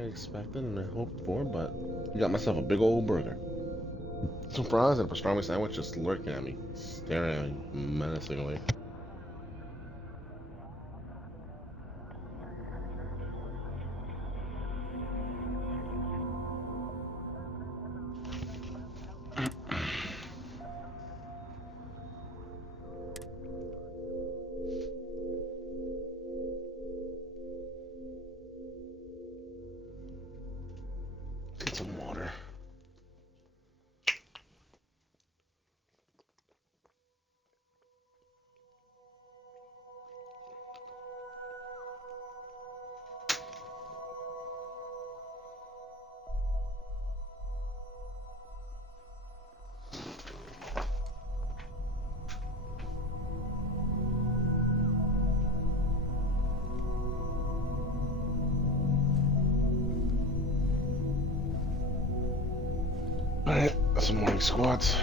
expected and hoped for, but I got myself a big old burger. Some fries and a pastrami sandwich just lurking at me, staring at me menacingly. Get some water. Alright, some morning squats.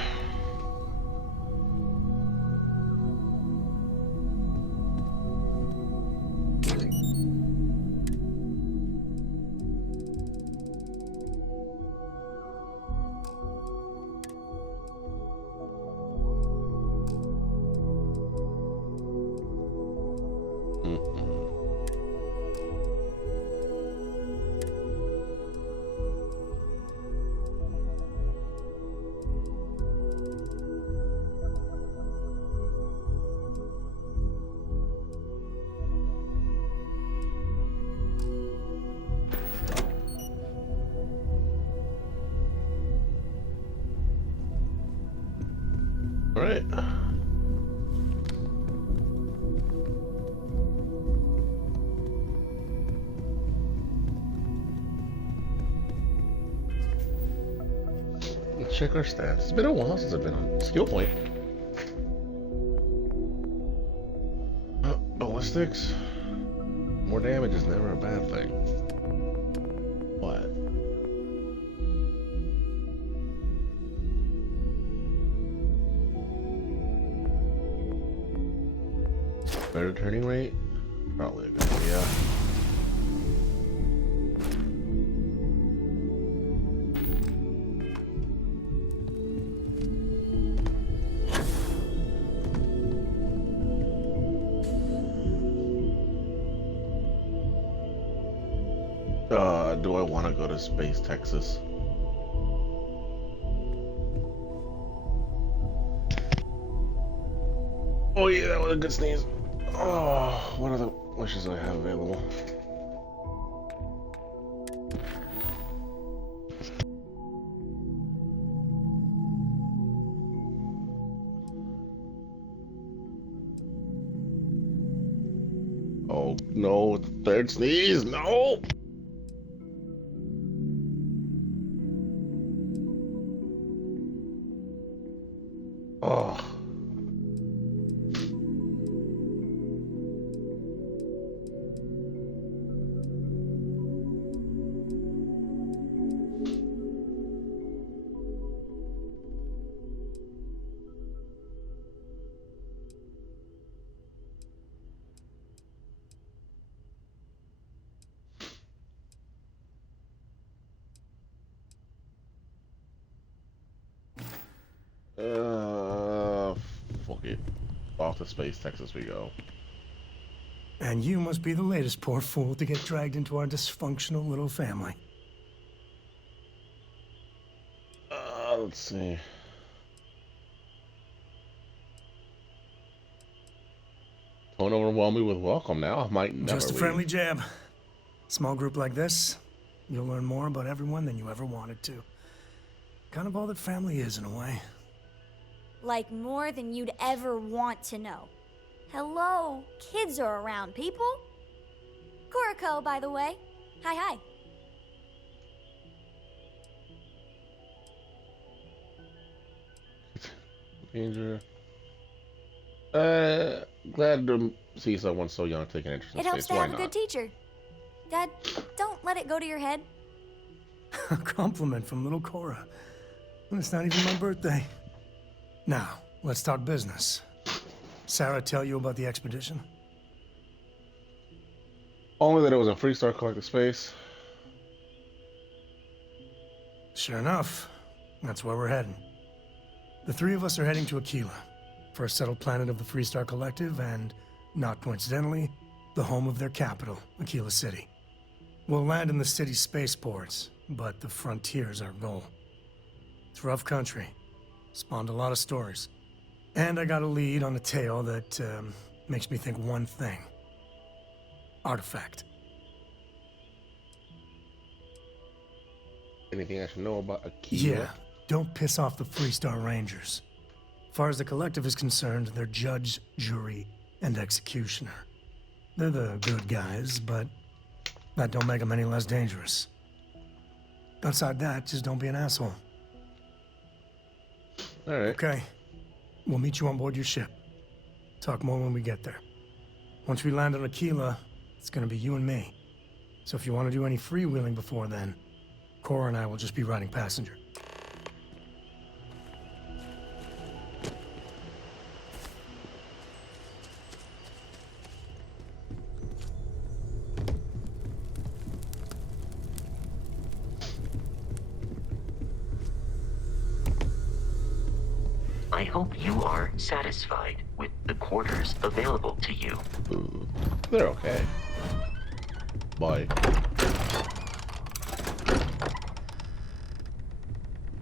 Alright. Let's check our stats. It's been a while since I've been on skill point. Ballistics. More damage is never a bad thing. What? Better turning rate? Probably a good idea. Do I want to go to Space, Texas? Oh yeah, that was a good sneeze. Oh, what are the wishes I have available? Oh no, third sneeze, no! Oh. Fuck it. Off to Space, Texas we go. And you must be the latest poor fool to get dragged into our dysfunctional little family. Let's see. Don't overwhelm me with welcome now. I might never Just a leave. friendly jab. Small group like this, you'll learn more about everyone than you ever wanted to. Kind of all that family is in a way. Like more than you'd ever want to know. Hello, kids are around, people. Kuriko, by the way. Hi. Danger. Glad to see someone so young take an interest in It space. helps to Why have a not? good teacher. Dad, don't let it go to your head. A compliment from little Cora. It's not even my birthday. Now, let's talk business. Sarah tell you about the expedition? Only that it was a free star collected space. Sure enough, that's where we're heading. The three of us are heading to Aquila, first settled planet of the Freestar Collective, and, not coincidentally, the home of their capital, Aquila City. We'll land in the city's spaceports, but the frontier's our goal. It's rough country. Spawned a lot of stories. And I got a lead on a tale that makes me think one thing. Artifact. Anything I should know about Aquila? Yeah, don't piss off the Freestar Rangers. As far as the Collective is concerned, they're judge, jury, and executioner. They're the good guys, but that don't make them any less dangerous. Outside that, just don't be an asshole. Alright. Okay. We'll meet you on board your ship. Talk more when we get there. Once we land on Aquila, it's gonna be you and me. So if you want to do any freewheeling before then, Cora and I will just be riding passenger. I hope you are satisfied with the quarters available to you. Ooh, they're okay. Bye.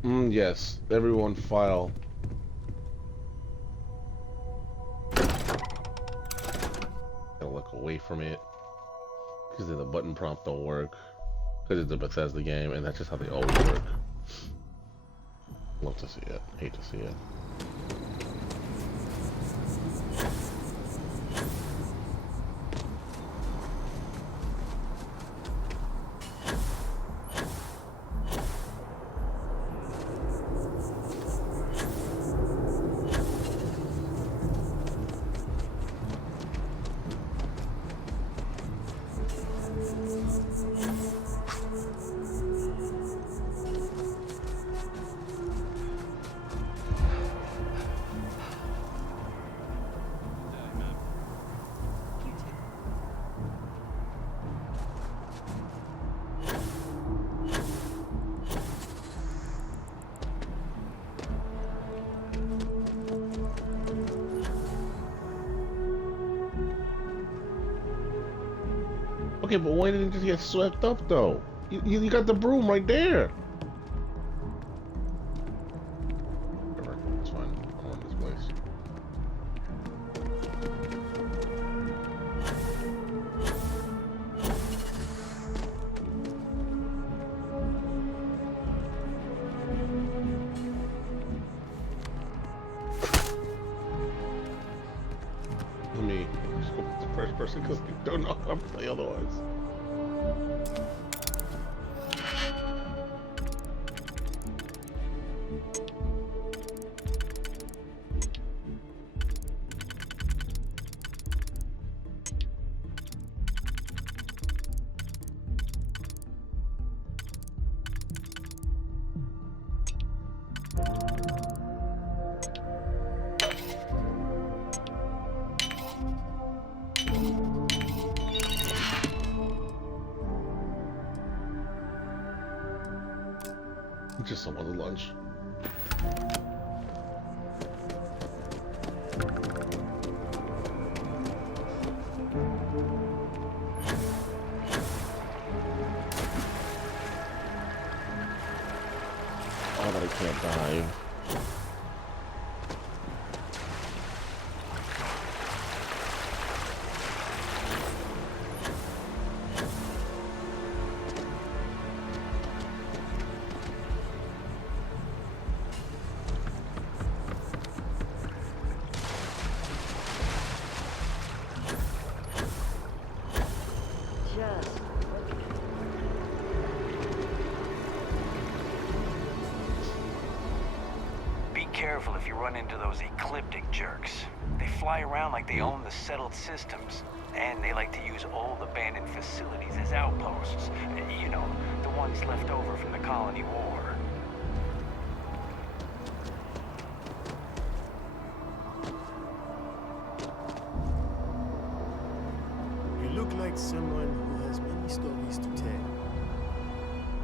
Yes. Everyone file. Gotta look away from it. Because the button prompt don't work. Because it's a Bethesda game, and that's just how they always work. Love to see it. Hate to see it. Okay, but why didn't it just get swept up though? You got the broom right there. Whatever, it's fine. I want this place. Let me just go with the first person because I don't know how to play otherwise. Just some other lunch. Oh, but I can't dive. Be careful if you run into those ecliptic jerks. They fly around like they own the settled systems, and they like to use old abandoned facilities as outposts. You know, the ones left over from the colony war. You look like someone who has many stories to tell.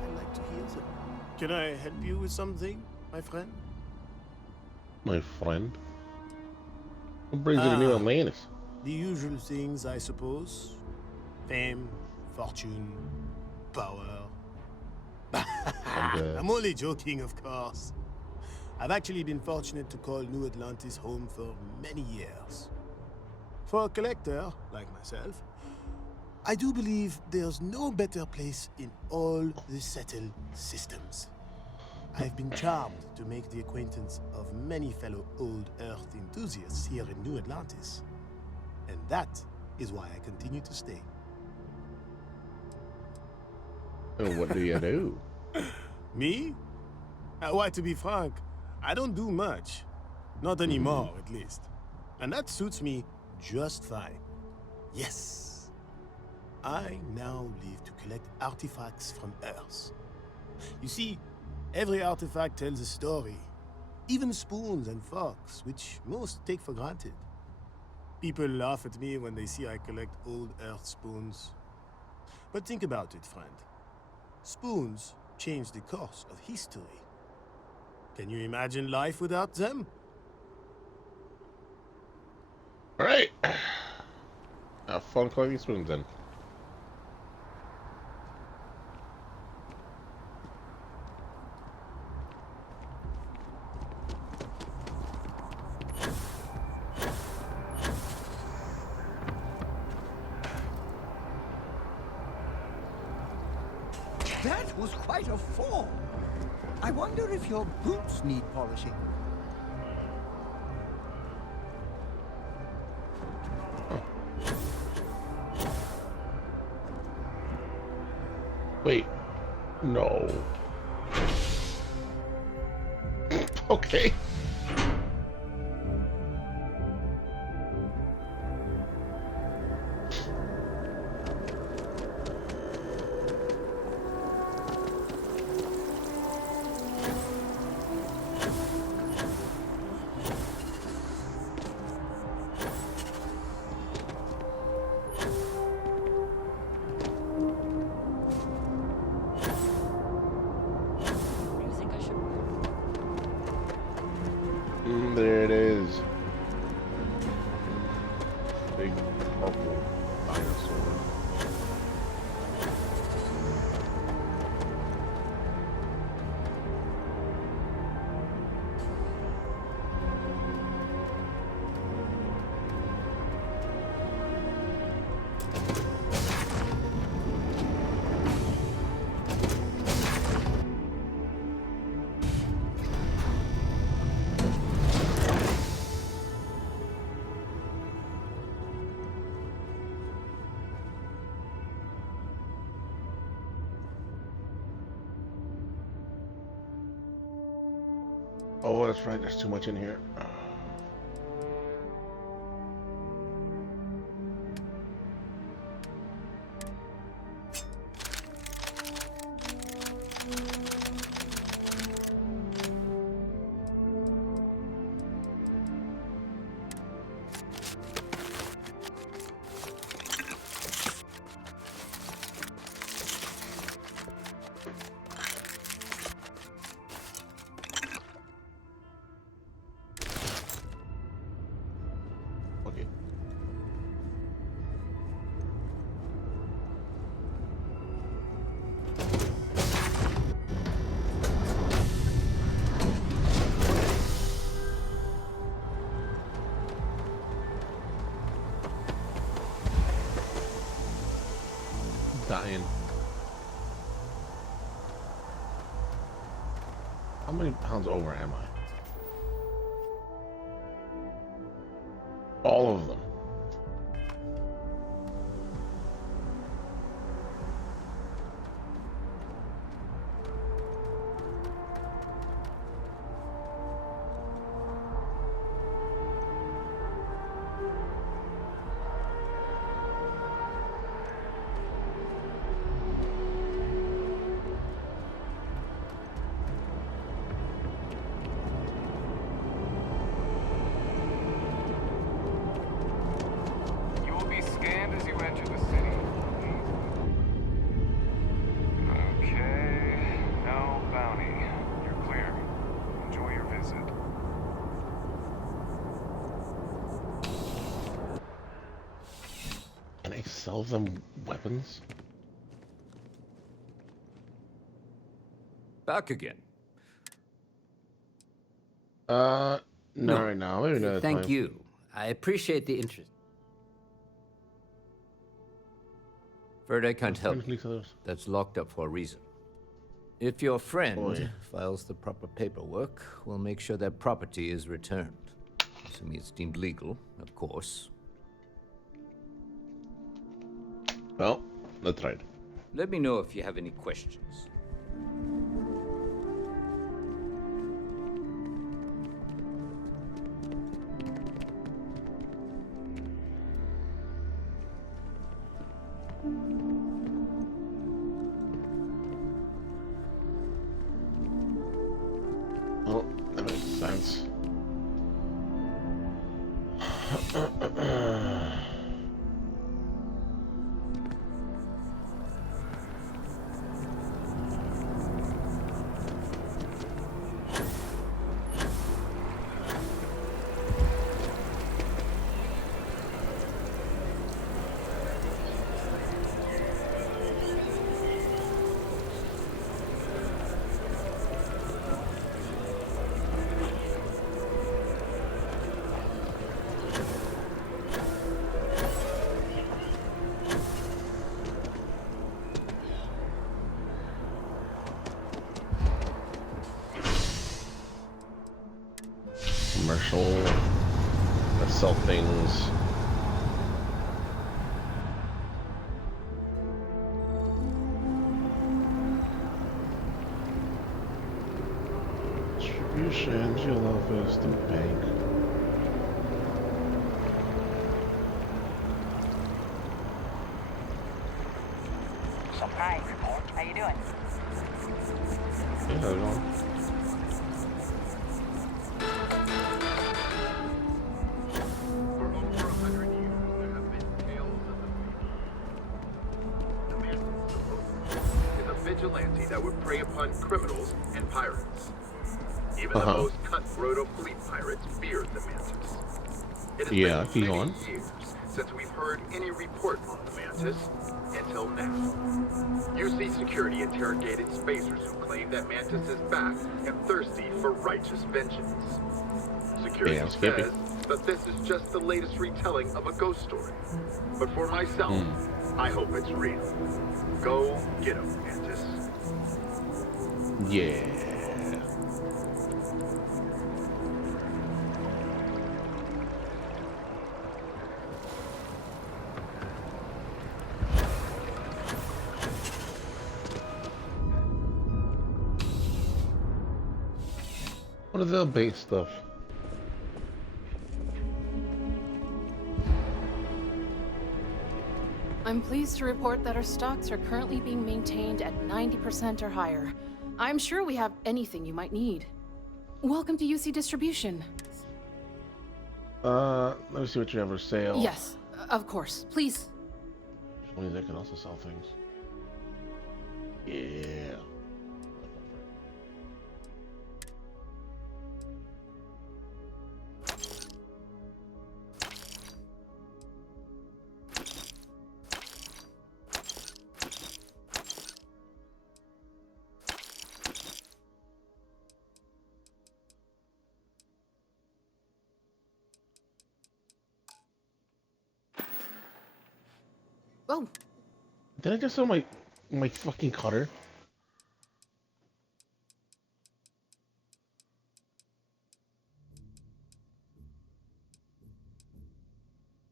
I'd like to hear them. Can I help you with something, my friend? My friend. What brings you to New Atlantis? The usual things, I suppose. Fame, fortune, power. And, I'm only joking, of course. I've actually been fortunate to call New Atlantis home for many years. For a collector, like myself, I do believe there's no better place in all the settled systems. I've been charmed to make the acquaintance of many fellow old Earth enthusiasts here in New Atlantis. And that is why I continue to stay. what do you do? Me? Why, to be frank, I don't do much. Not anymore, at least. And that suits me just fine. Yes. I now live to collect artifacts from Earth. You see, every artifact tells a story. Even spoons and forks, which most take for granted. People laugh at me when they see I collect old Earth spoons. But think about it, friend. Spoons change the course of history. Can you imagine life without them? Alright. Have fun collecting spoons then. That was quite a fall. I wonder if your boots need polishing. Wait. No. Okay. There it is. Big purple dinosaur. Oh, that's right. There's too much in here. Okay. Dying. How many pounds over am I? All of them. sell them weapons? Back again. Not No. right now. Maybe another Thank time. you. I appreciate the interest. Afraid I can't help you. That's locked up for a reason. If your friend files the proper paperwork, we'll make sure that property is returned. Assuming it's deemed legal, of course. Well, that's right. Let me know if you have any questions. Oh, that makes sense. Commercial. That sell things. Distribution, jail office, the bank. Surprise report. How you doing? Yeah, how's it going? For over 100 years, there have been tales of the Mantis is a vigilante that would prey upon criminals and pirates. Even the most cutthroat of fleet pirates feared the Mantis. It has been many years since we've heard any report on the Mantis, until now. UC Security interrogated spacers who claim that Mantis is back and thirsty for righteous vengeance. Security says that this is just the latest retelling of a ghost story. But for myself, I hope it's real. Go get him, Mantis. Yeah. What is the base stuff? I'm pleased to report that our stocks are currently being maintained at 90% or higher. I'm sure we have anything you might need. Welcome to UC Distribution. Let me see what you have for sale. Yes, of course. Please. Only they can also sell things. Yeah. Oh. Did I just sell my fucking cutter?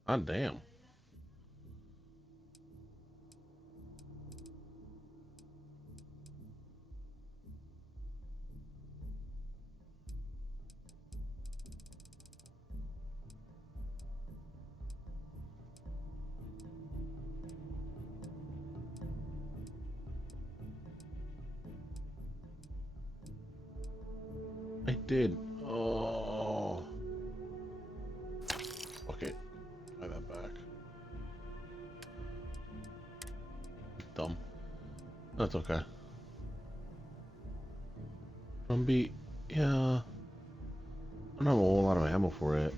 Ah, damn. I did. Oh. Okay. Buy that back. Dumb. That's okay. Drumbeat. Yeah. I don't have a whole lot of ammo for it.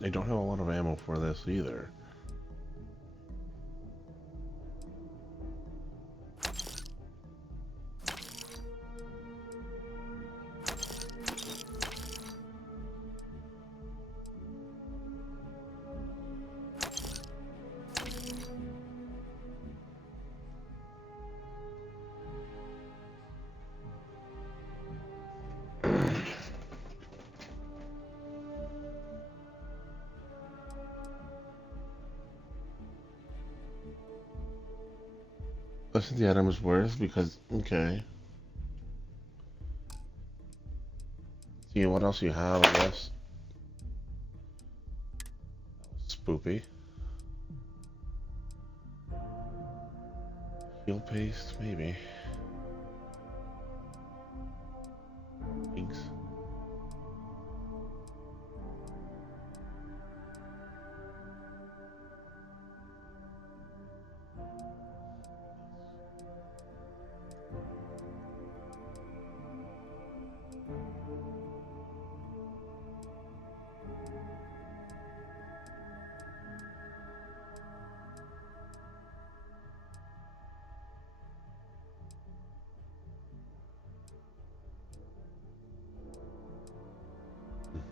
They don't have a lot of ammo for this either. Let's see the item is worth because okay. See what else you have, I guess. Spoopy. Heal paste, maybe. Eggs.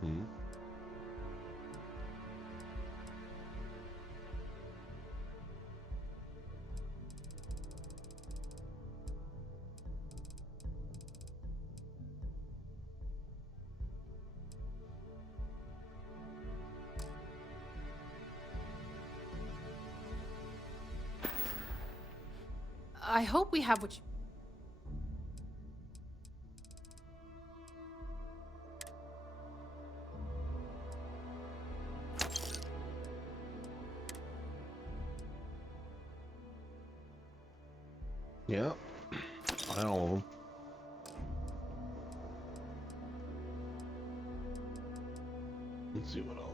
Mm-hmm. I hope we have what you... Yeah. I all of them. Let's see what else.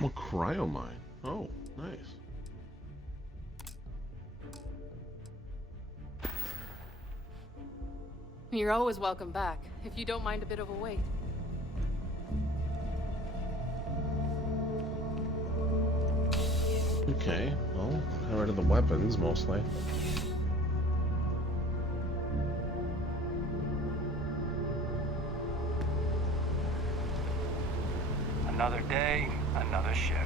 A cryo mine. Oh, nice. You're always welcome back, if you don't mind a bit of a wait. Okay, well, got rid of the weapons mostly. Another day, another shift.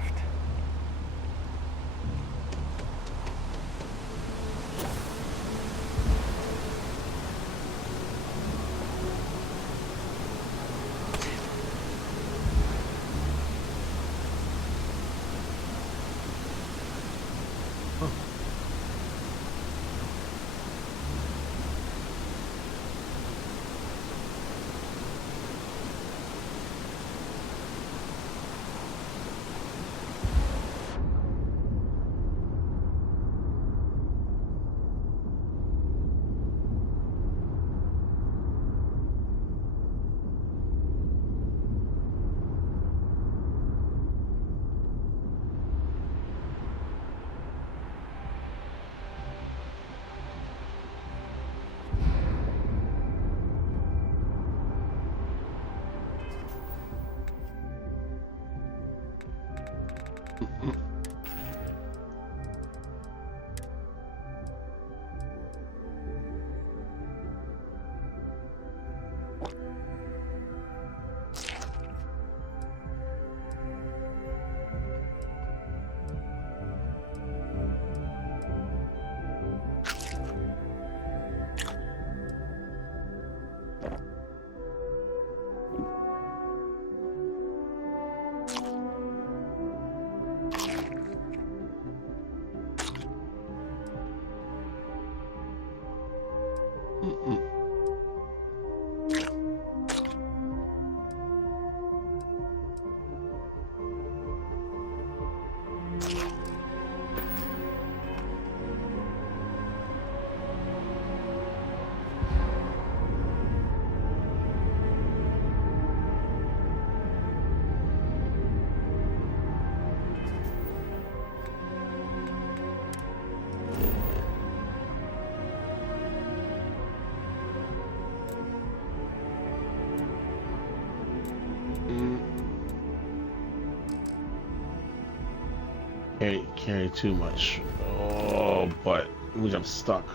Can't carry too much. Oh, but it means I'm stuck.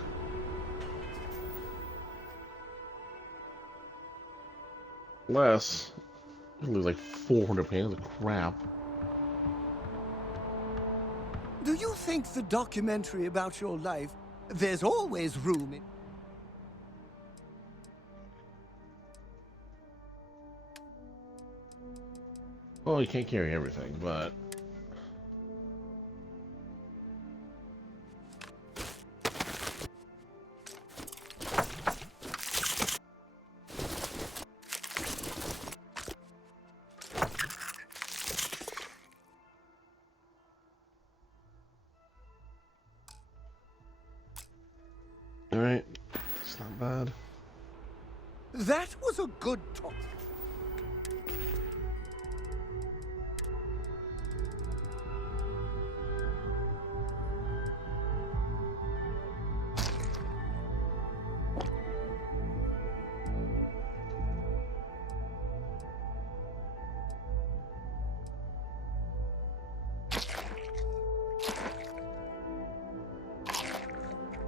Less. It looks like 400 pounds of crap. Do you think the documentary about your life, there's always room in... Well, you can't carry everything, but... Alright, it's not bad. That was a good talk.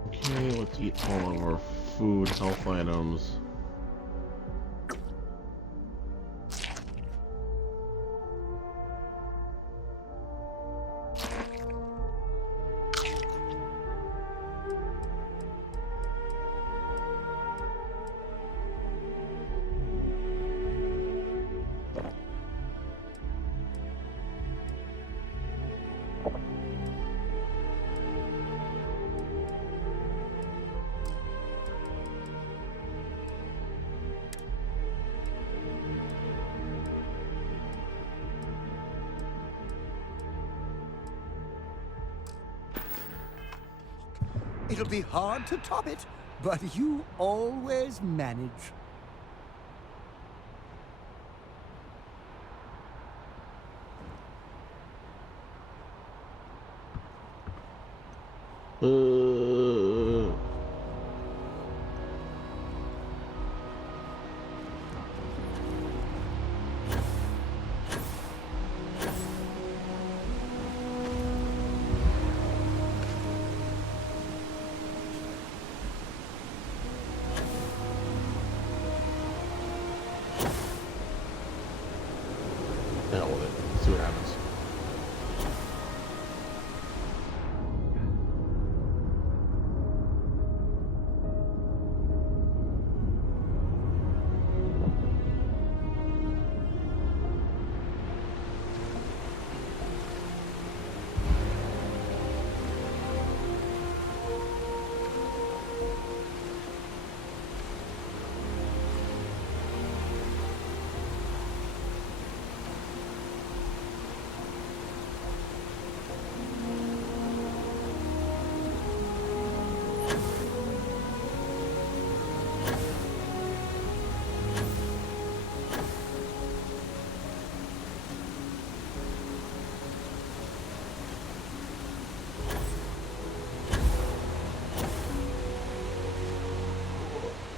Okay, let's eat all of our food, health items. It'll be hard to top it, but you always manage. Hell with it. Let's see what happens.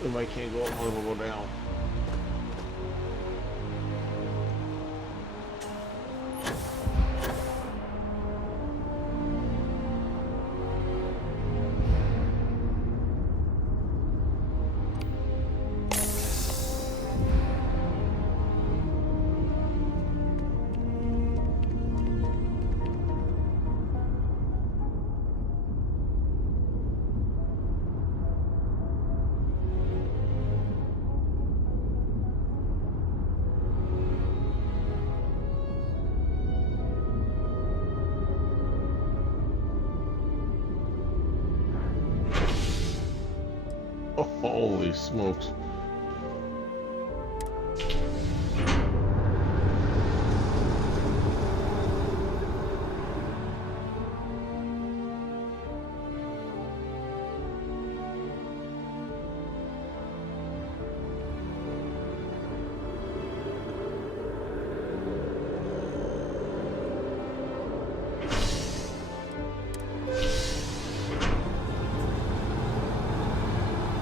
If I can't go up, I will go down. Oh, holy smokes.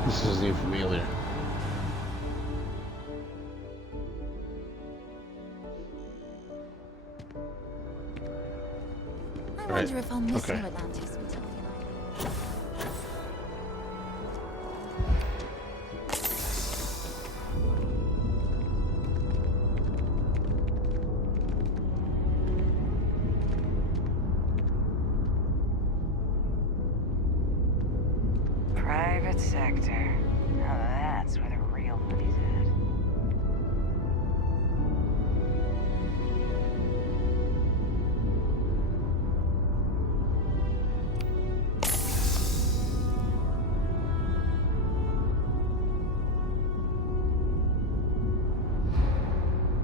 This isn't even familiar. I wonder if I'll miss Okay. New Atlantis until Private sector. Now that's where the real money's at.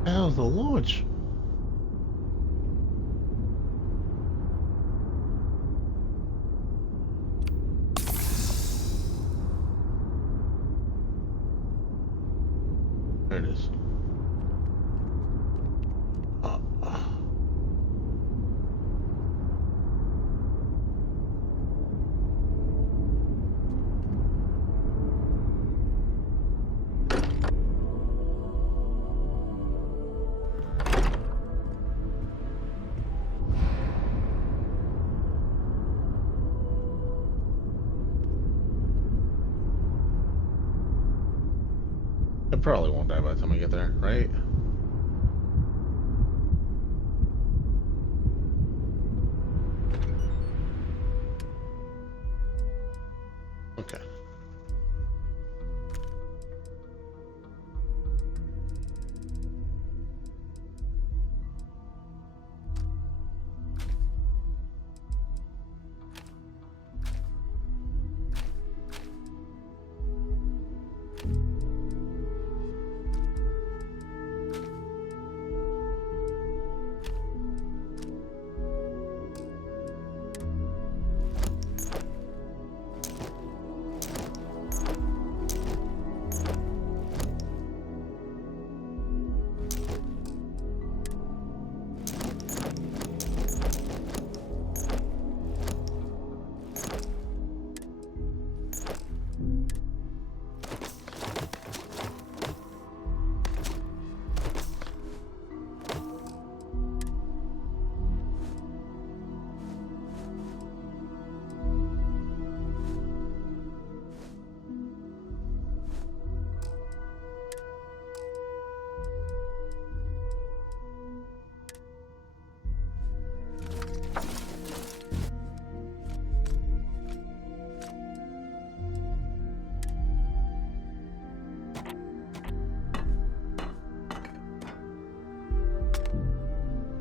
How's the launch? There it is. It probably won't die by the time I get there, right? Okay.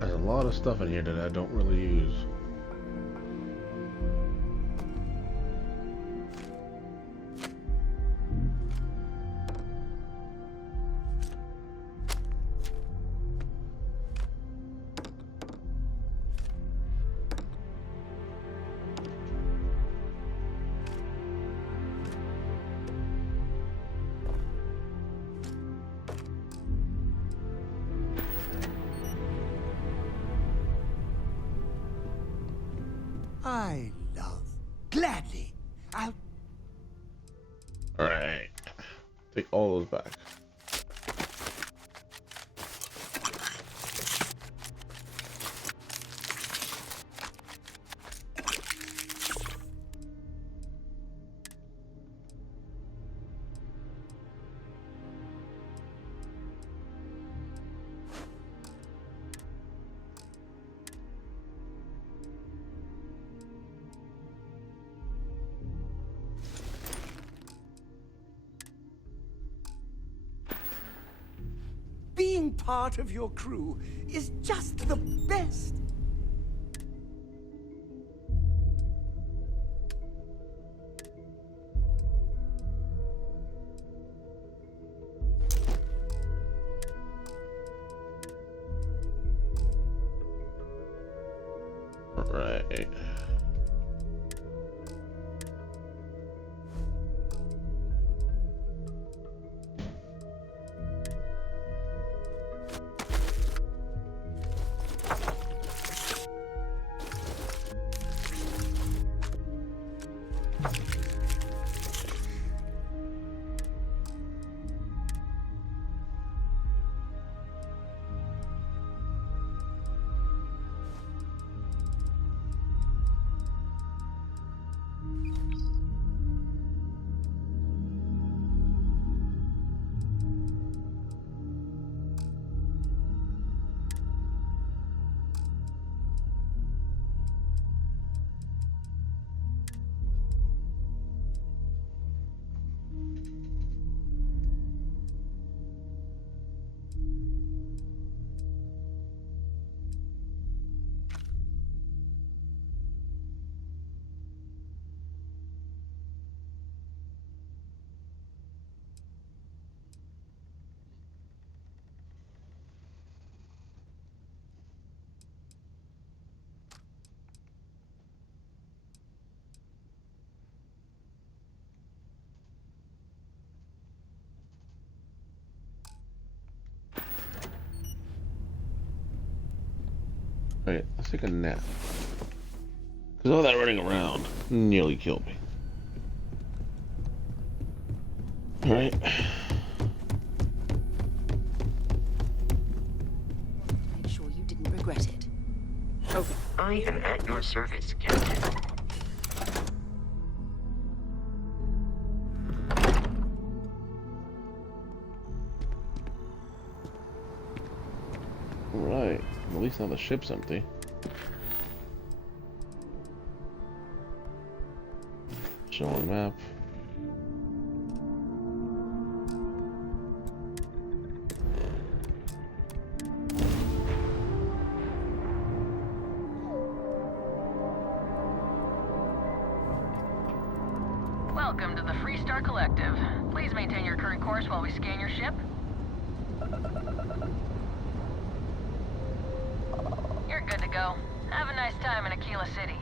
There's a lot of stuff in here that I don't really use. I love. Gladly. I'll... Alright. Take all those back. Being part of your crew is just the best. Right. Alright, let's take a nap. Because all that running around nearly killed me. Alright. Make sure you didn't regret it. Okay. I am at your service, Captain. Alright. At least now the ship's empty. Show on map. Welcome to the Freestar Collective. Please maintain your current course while we scan your ship. You're good to go. Have a nice time in Aquila City.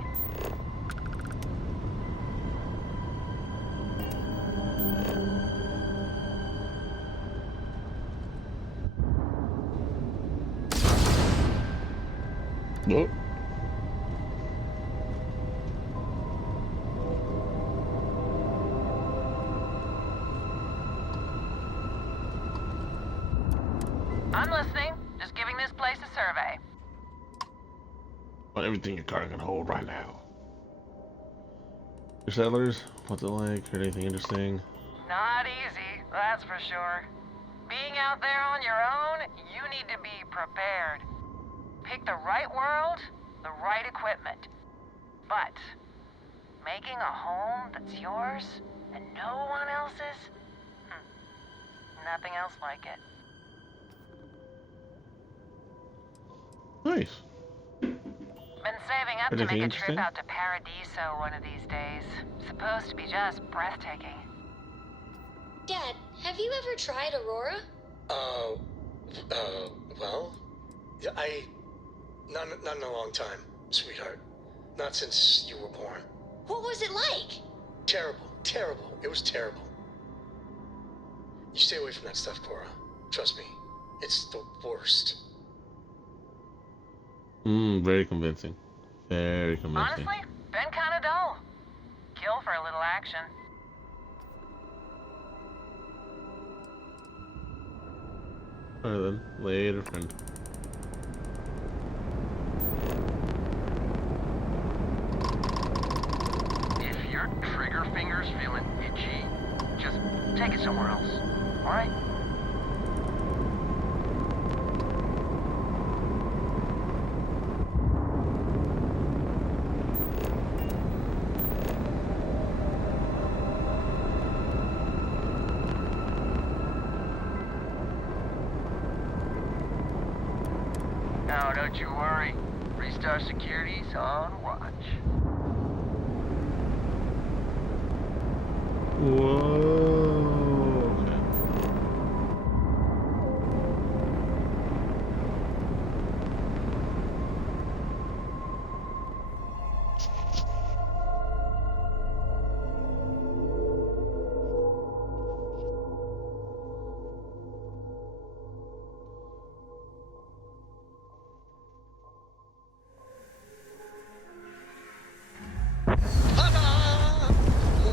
Nope. I'm listening. Just giving this place a survey. Want everything your car can hold right now. Your settlers, what's it like? Heard anything interesting? Not easy, that's for sure. Being out there on your own, you need to be prepared. Pick the right world, the right equipment. But making a home that's yours and no one else's? Nothing else like it. Nice. Been saving up to Anything make a interesting? trip out to Paradiso one of these days. Supposed to be just breathtaking. Dad, have you ever tried Aurora? Well, not in a long time, sweetheart. Not since you were born. What was it like? Terrible. It was terrible. You stay away from that stuff, Cora. Trust me, it's the worst. Very convincing. Very convincing. Honestly, been kinda dull. Kill for a little action. Alright then, later, friend. If your trigger finger's feeling itchy, just take it somewhere else. Alright? Now, don't you worry. Freestar Security's on watch. Whoa. Okay.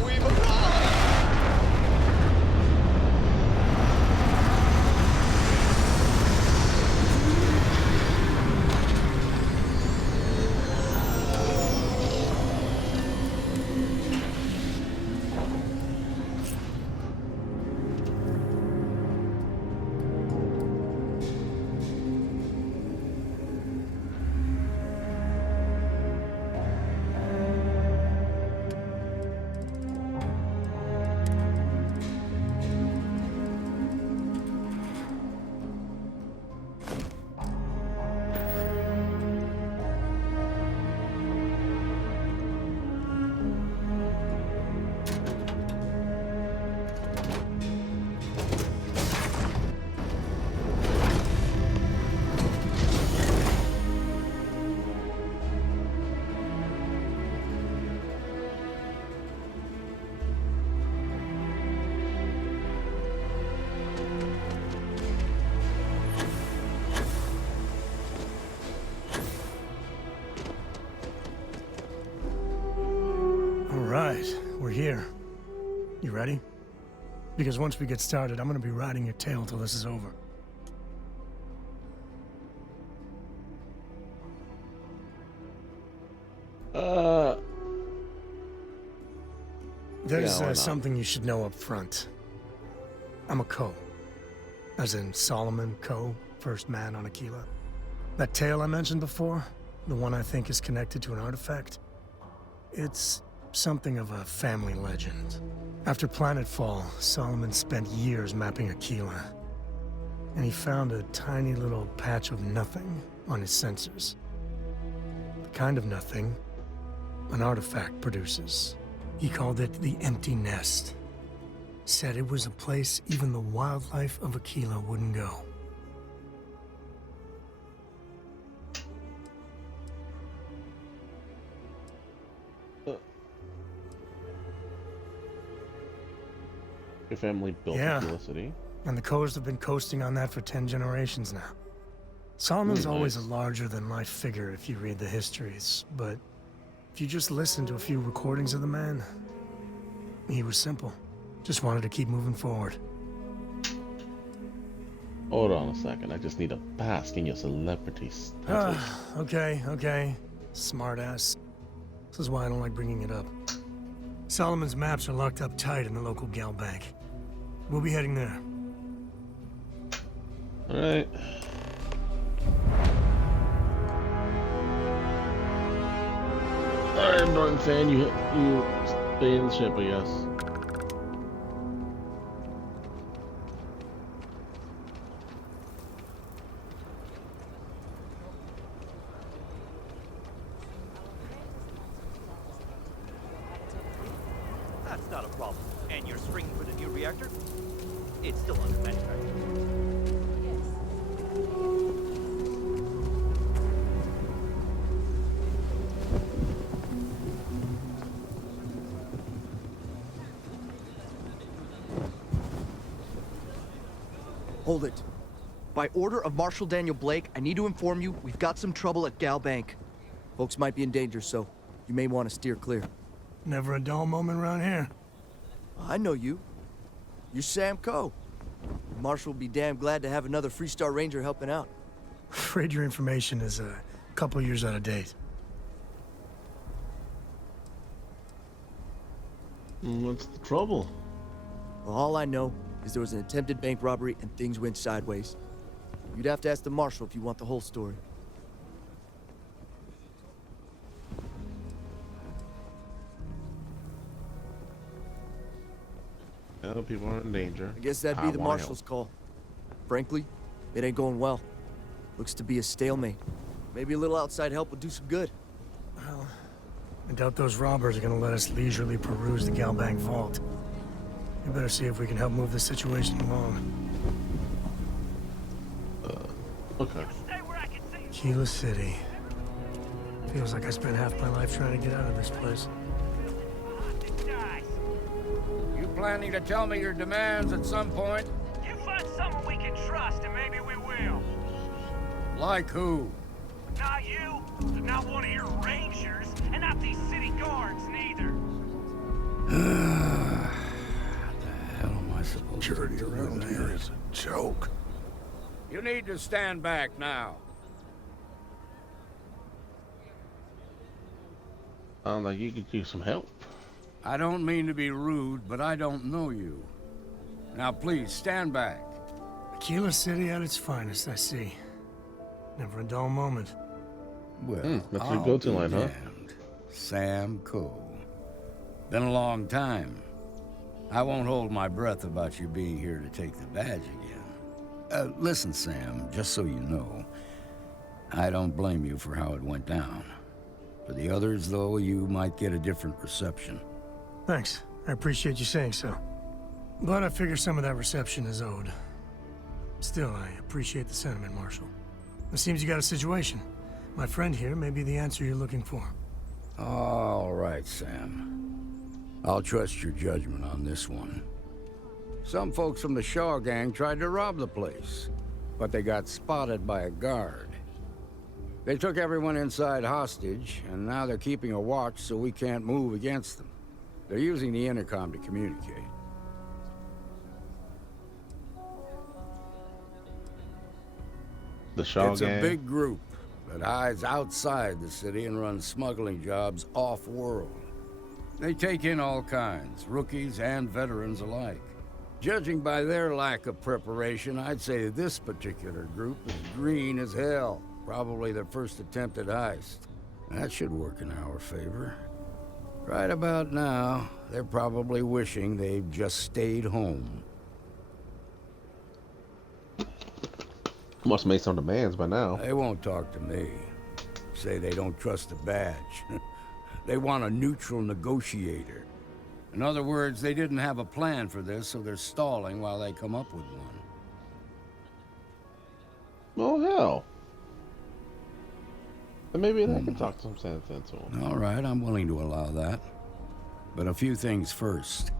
We've arrived! You ready? Because once we get started, I'm gonna be riding your tail till this is over. There's something you should know up front. I'm a Coe. As in Solomon Coe, first man on Aquila. That tale I mentioned before, the one I think is connected to an artifact, it's something of a family legend. After planetfall, Solomon spent years mapping Aquila, and he found a tiny little patch of nothing on his sensors. The kind of nothing an artifact produces. He called it the Empty Nest. Said it was a place even the wildlife of Aquila wouldn't go. Your family built Aquila City? And the Coes have been coasting on that for 10 generations now. Solomon's always a larger-than-life figure if you read the histories, but if you just listen to a few recordings of the man, he was simple. Just wanted to keep moving forward. Hold on a second, I just need to bask in your celebrity status. Okay. Smartass. This is why I don't like bringing it up. Solomon's maps are locked up tight in the local gal bank. We'll be heading there. Alright. Alright, Norton saying you stay in the ship, I guess. That's not a problem. And your spring for the new reactor? It's still under manufacture. Hold it. By order of Marshal Daniel Blake, I need to inform you we've got some trouble at Gal Bank. Folks might be in danger, so you may want to steer clear. Never a dull moment around here. I know you. You're Sam Coe. Marshal will be damn glad to have another Freestar Ranger helping out. Afraid your information is a couple years out of date. What's the trouble? Well, all I know is there was an attempted bank robbery and things went sideways. You'd have to ask the Marshal if you want the whole story. Other people are in danger. I guess that'd be the Marshal's call. Frankly, it ain't going well. Looks to be a stalemate. Maybe a little outside help would do some good. Well, I doubt those robbers are gonna let us leisurely peruse the Gal Bank vault. We better see if we can help move the situation along. Okay. Aquila City. Feels like I spent half my life trying to get out of this place. You planning to tell me your demands at some point? You find someone we can trust and maybe we will. Like who? Not you, not one of your rangers, and not these city guards neither. Hell am I supposed to do around here? Is a joke. You need to stand back now. Sounds like you could use some help. I don't mean to be rude, but I don't know you. Now please, stand back. Aquila City at its finest, I see. Never a dull moment. Well, that's your go-to line, huh? Sam Coe. Been a long time. I won't hold my breath about you being here to take the badge again. Listen, Sam, just so you know, I don't blame you for how it went down. For the others, though, you might get a different reception. Thanks. I appreciate you saying so. But I figure some of that reception is owed. Still, I appreciate the sentiment, Marshal. It seems you got a situation. My friend here may be the answer you're looking for. All right, Sam. I'll trust your judgment on this one. Some folks from the Shaw gang tried to rob the place, but they got spotted by a guard. They took everyone inside hostage, and now they're keeping a watch so we can't move against them. They're using the intercom to communicate. The Shaw It's gang. a big group that hides outside the city and runs smuggling jobs off-world. They take in all kinds, rookies and veterans alike. Judging by their lack of preparation, I'd say this particular group is green as hell. Probably their first attempt at heist. That should work in our favor. Right about now, they're probably wishing they'd just stayed home. Must have made some demands by now. They won't talk to me. Say they don't trust the badge. They want a neutral negotiator. In other words, they didn't have a plan for this, so they're stalling while they come up with one. Oh, hell. Then maybe they can talk some sense into him. All right, I'm willing to allow that. But a few things first.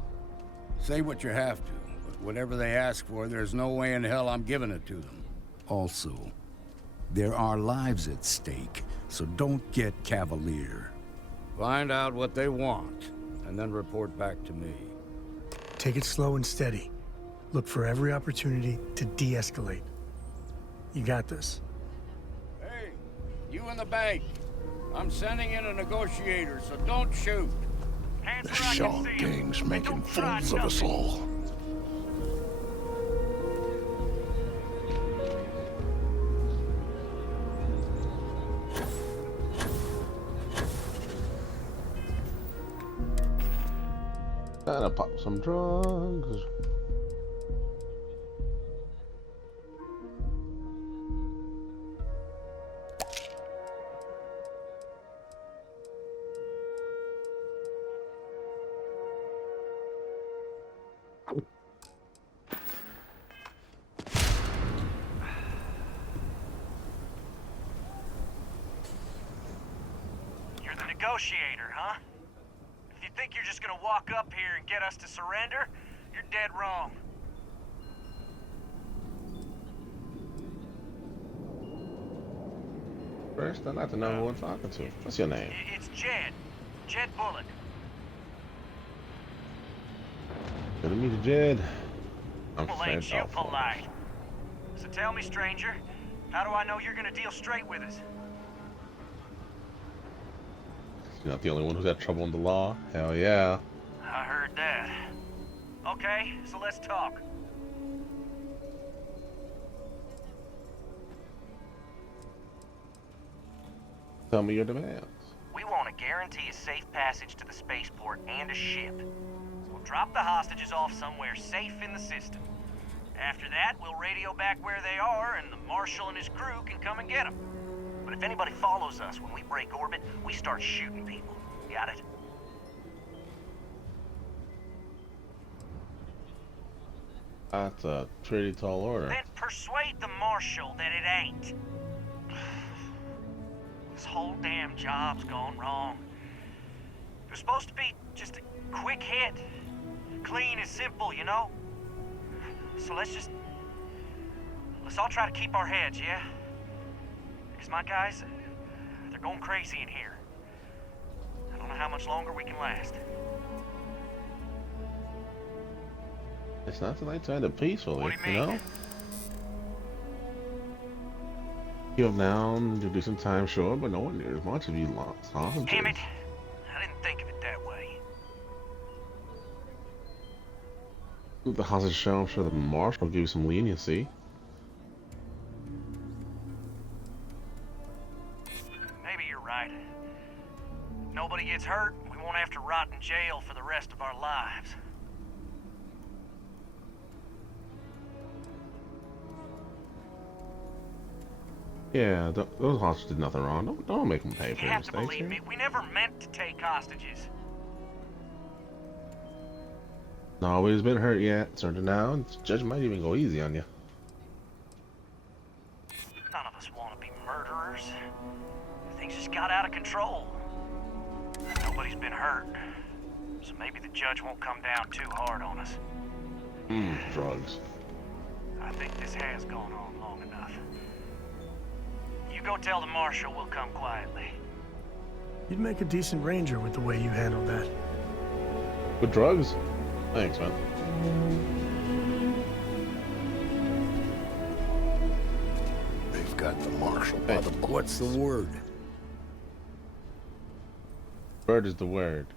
Say what you have to, but whatever they ask for, there's no way in hell I'm giving it to them. Also, there are lives at stake, so don't get cavalier. Find out what they want, and then report back to me. Take it slow and steady. Look for every opportunity to de-escalate. You got this. Hey, you in the bank. I'm sending in a negotiator, so don't shoot. The Shaw gang's making fools of us all. Gotta pop some drugs. You're the negotiator, huh? If you think you're just gonna walk up here and get us to surrender, you're dead wrong. First, I'd like to know who I'm talking to. What's your name? It's Jed. Jed Bullock. Good to meet you, Jed. I'm Well, Fred ain't you Alpha. polite? So tell me, stranger, how do I know you're gonna deal straight with us? You're not the only one who's had trouble in the law. Hell yeah. I heard that. Okay, so let's talk. Tell me your demands. We want to guarantee a safe passage to the spaceport and a ship. So we'll drop the hostages off somewhere safe in the system. After that, we'll radio back where they are, and the Marshal and his crew can come and get them. But if anybody follows us when we break orbit, we start shooting people. Got it? That's a pretty tall order. Then persuade the Marshal that it ain't. This whole damn job's gone wrong. It was supposed to be just a quick hit. Clean and simple, you know? So let's all try to keep our heads, yeah? Because my guys, they're going crazy in here. I don't know how much longer we can last. It's not the night to end it peacefully, What do you you know? You have down, you do some time, sure, but no one near as much if you lost hostages. Damn it. I didn't think of it that way. With the hostage show, I'm sure the Marshal will give you some leniency. Maybe you're right. Nobody gets hurt, we won't have to rot in jail for the rest of our lives. Yeah, those hostages did nothing wrong. Don't make them pay for You their have to mistakes believe here. me, we never meant to take hostages. Nobody's been hurt yet. Certain now, and the judge might even go easy on you. None of us want to be murderers. Things just got out of control. Nobody's been hurt. So maybe the judge won't come down too hard on us. Drugs. I think this has gone on long enough. You go tell the Marshal we'll come quietly. You'd make a decent ranger with the way you handled that. With drugs? Thanks, man. They've got the marshal by the balls. What's the word? Word is the word.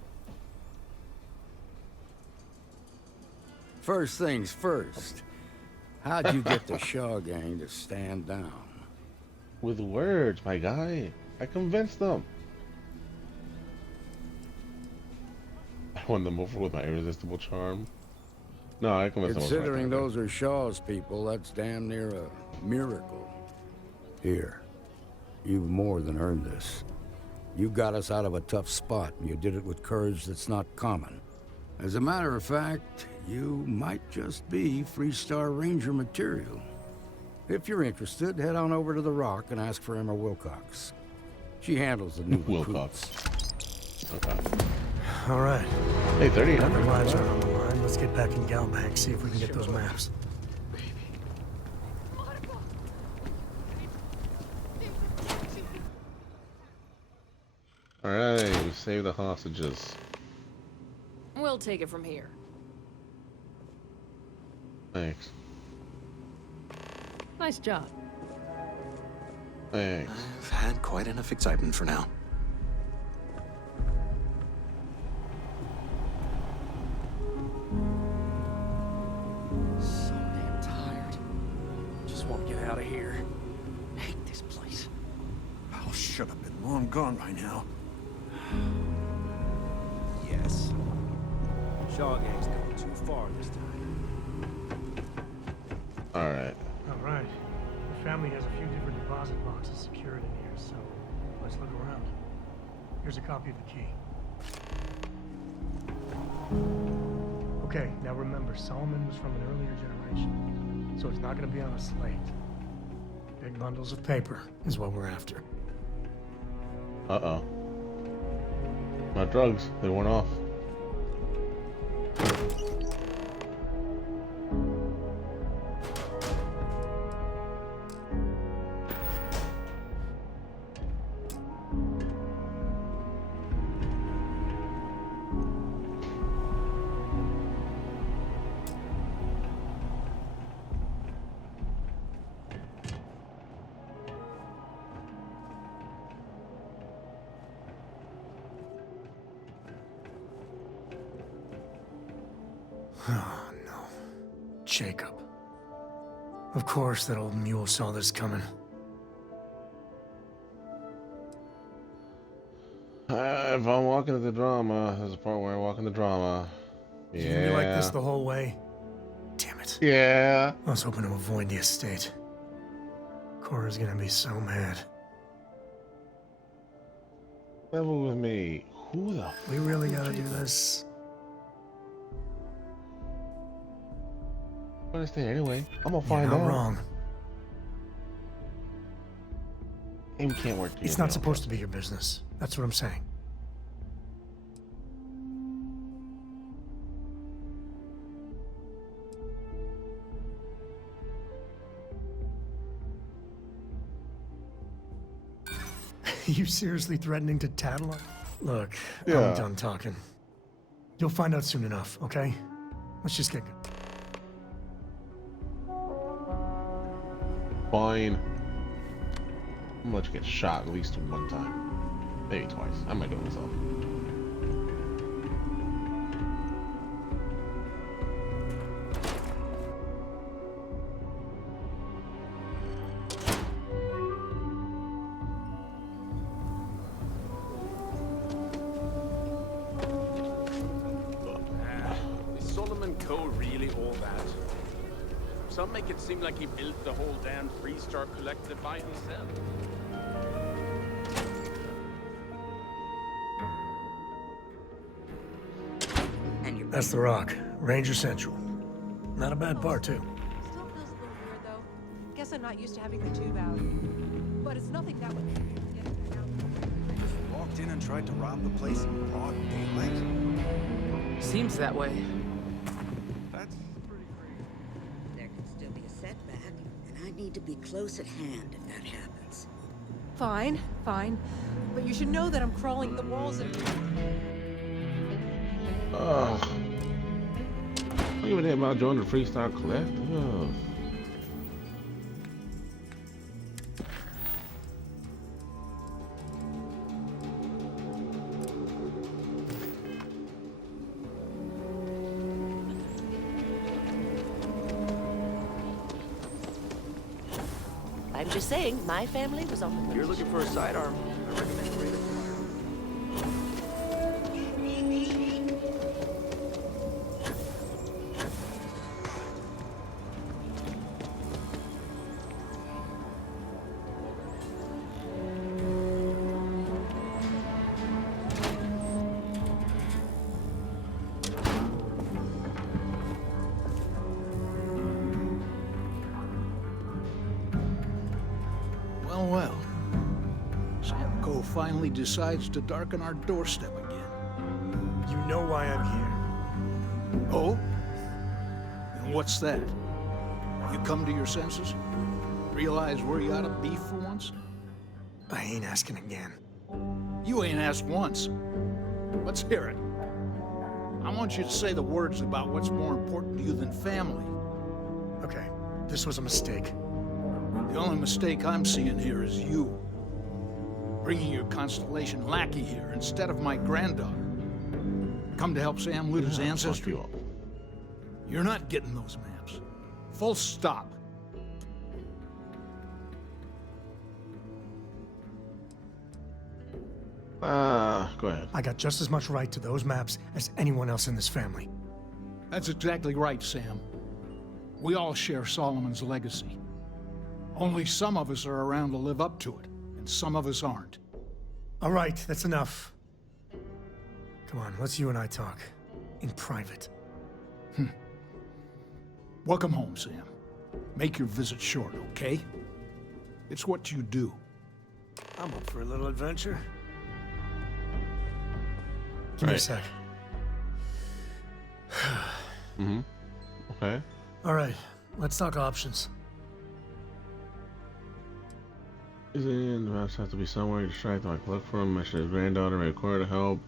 First things first. How'd you get the Shaw gang to stand down? With words, my guy. I convinced them. I won them over with my irresistible charm. No, I convinced them. Considering those are Shaw's people, that's damn near a miracle. Here, you've more than earned this. You got us out of a tough spot, and you did it with courage that's not common. As a matter of fact, you might just be Freestar Ranger material. If you're interested, head on over to the Rock and ask for Emma Wilcox. She handles the new Wilcox. Okay. All right. Hey, 30. Our lives are on the line. Let's get back in Galbank, see if we can get those maps. All right, we saved the hostages. We'll take it from here. Thanks. Nice job. Thanks. I've had quite enough excitement for now. So damn tired. Just want to get out of here. Hate this place. Pal should have been long gone by now. Yes. Shaw gang's going too far this time. All right. All right. The family has a few different deposit boxes secured in here, so let's look around. Here's a copy of the key. Okay, now remember, Solomon was from an earlier generation, so it's not going to be on a slate. Big bundles of paper is what we're after. Uh-oh. My drugs, they went off. Oh, no. Jacob. Of course that old mule saw this coming. If I'm walking into the drama, there's a part where I walk in the drama. Yeah. You gonna be like this the whole way? Damn it. Yeah. I was hoping to avoid the estate. Cora's gonna be so mad. Level with me. Who the We really gotta do this. I'm gonna stay anyway. I'm gonna You're find not out. wrong. And we can't work together. It's not supposed to be your business. That's what I'm saying. You seriously threatening to tattle on? Look, Yeah. I'm done talking. You'll find out soon enough, okay? Let's just get good. Fine. I'm gonna let you get shot at least one time. Maybe twice. I might do it myself. Is Solomon Coe really all that? Some make it seem like he built the whole damn Freestar Collective by himself. That's the Rock. Ranger Central. Not a bad bar, too. Still feels a little weird, though. Guess I'm not used to having the tube out. But it's nothing that would... Just walked in and tried to rob the place in broad daylight. Seems that way. That's pretty crazy. There could still be a setback, and I need to be close at hand if that happens. Fine, fine. But you should know that I'm crawling the walls and... Ugh. Don't give a damn about joining the Freestar Collective. Ugh. I'm just saying, my family was on the... You're looking for a sidearm. I recommend Raven. Well. Sam Coe finally decides to darken our doorstep again. You know why I'm here. Oh? And what's that? You come to your senses? Realize where you ought to be for once? I ain't asking again. You ain't asked once. Let's hear it. I want you to say the words about what's more important to you than family. Okay, this was a mistake. The only mistake I'm seeing here is you. Bringing your Constellation lackey here instead of my granddaughter. Come to help Sam loot his ancestry. You're not getting those maps. Full stop. Go ahead. I got just as much right to those maps as anyone else in this family. That's exactly right, Sam. We all share Solomon's legacy. Only some of us are around to live up to it, and some of us aren't. All right, that's enough. Come on, let's you and I talk. In private. Welcome home, Sam. Make your visit short, okay? It's what you do. I'm up for a little adventure. Give me a sec. Okay. All right, let's talk options. Is it in the maps have to be somewhere distracted? Like look for him, mention his granddaughter, require to help.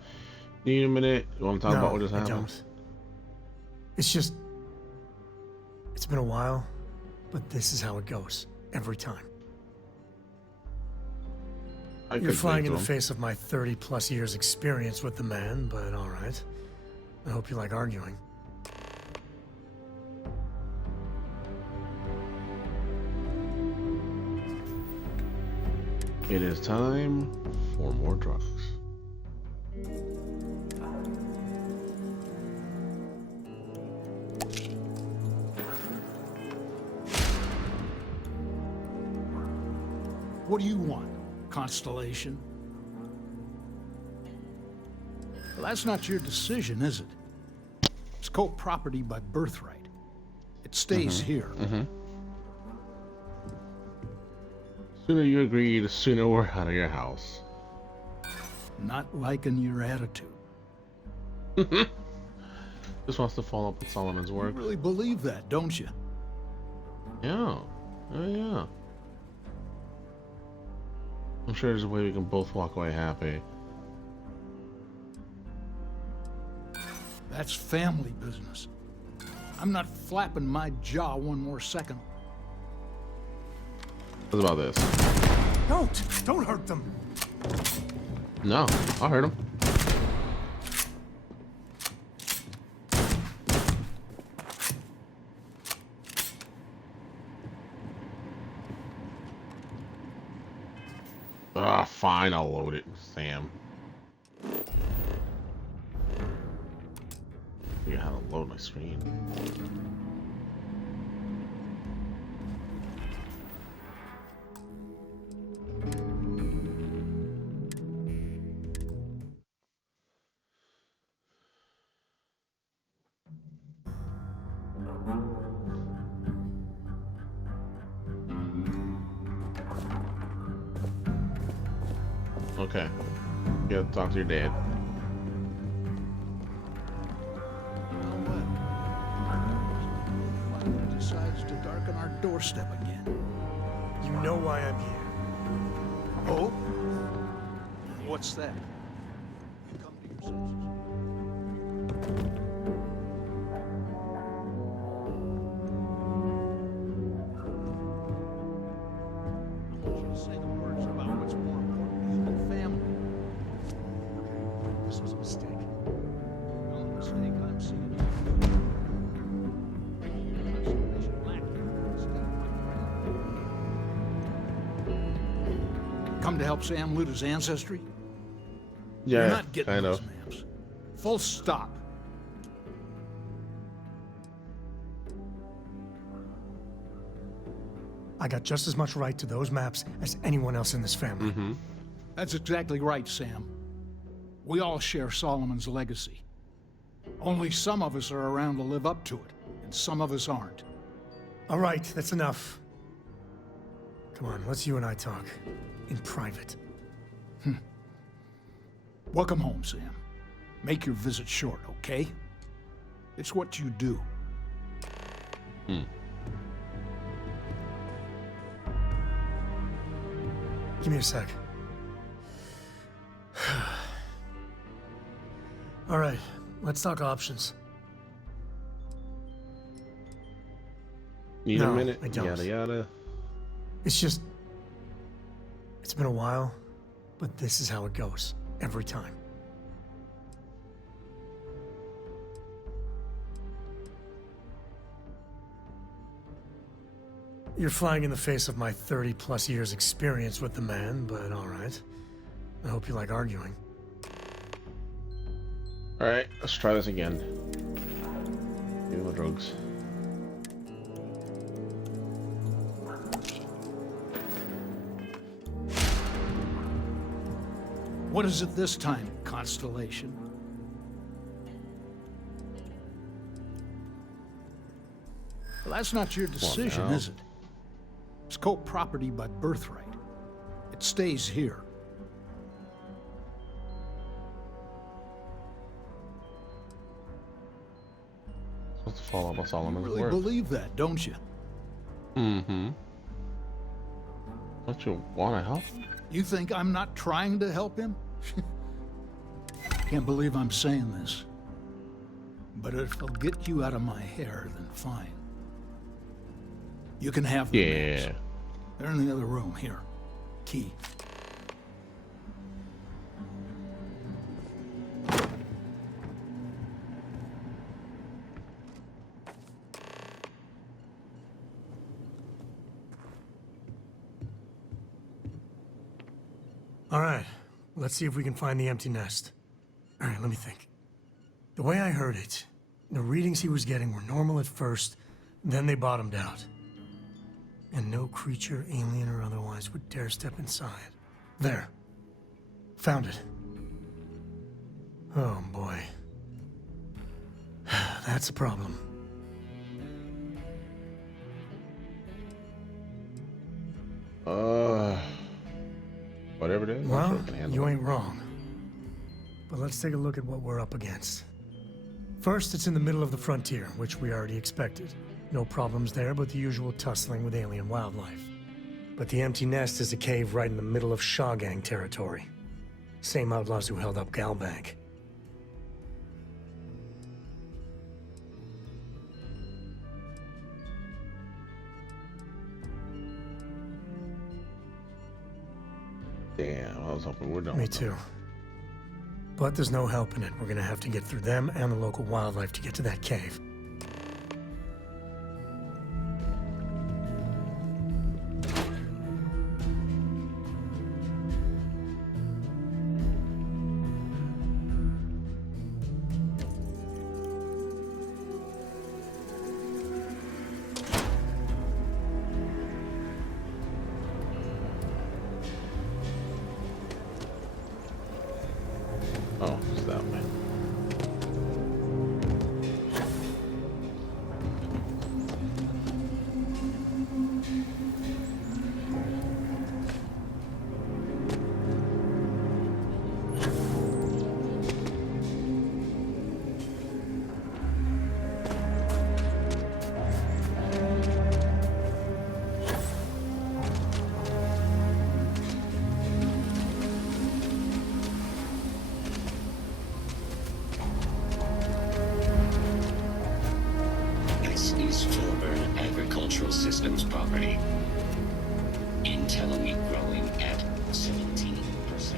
Need a minute? You want to talk about what just happened? It's just... It's been a while, but this is how it goes. Every time. You're flying in the face of my 30-plus years experience with the man, but all right. I hope you like arguing. It is time for more drugs. What do you want, Constellation? Well, that's not your decision, is it? It's co-property by birthright. It stays here. Sooner you agree, the sooner we're out of your house. Not liking your attitude. Just wants to follow up with Solomon's work. You really believe that, don't you? Yeah. Oh, yeah. I'm sure there's a way we can both walk away happy. That's family business. I'm not flapping my jaw one more second. What about this? Don't hurt them. No, I'll hurt him. Fine, I'll load it, Sam. Figure out how to load my screen. Okay. You gotta talk to your dad. Finally decides to darken our doorstep again. You know why I'm here. Oh? What's that? You come to your senses. Come to help Sam loot his ancestry? Yeah, You're not getting kind those of. maps. Full stop. I got just as much right to those maps as anyone else in this family. That's exactly right, Sam. We all share Solomon's legacy. Only some of us are around to live up to it, and some of us aren't. All right, that's enough. Come on, let's you and I talk. In private. Welcome home, Sam. Make your visit short, okay? It's what you do. Give me a sec. All right, let's talk options. Need No, a minute. I don't. Yada yada. It's just... It's been a while, but this is how it goes. Every time. You're flying in the face of my 30-plus years experience with the man, but all right. I hope you like arguing. All right, let's try this again. Give me my drugs. What is it this time, Constellation? Well, that's not your decision, now. is it? It's co-property by birthright. It stays here. Supposed to follow up Solomon's Really word. believe that, don't you? Don't you want to help? You think I'm not trying to help him? Can't believe I'm saying this. But if it'll get you out of my hair, then fine. You can have the maps. They're in the other room, here. Key. All right, let's see if we can find the empty nest. All right, let me think. The way I heard it, the readings he was getting were normal at first, then they bottomed out. And no creature, alien or otherwise, would dare step inside. There. Found it. Oh, boy. That's a problem. Whatever it is. Well, I'm sure I can handle you it. ain't wrong. But let's take a look at what we're up against. First, it's in the middle of the frontier, which we already expected. No problems there, but the usual tussling with alien wildlife. But the empty nest is a cave right in the middle of Shawgang territory. Same outlaws who held up Galbank. Damn, I was hoping we're done. Me too. But there's no helping it. We're gonna have to get through them and the local wildlife to get to that cave. Oh, it's that way. This is Filburn Agricultural Systems property. Intel wheat growing at 17%.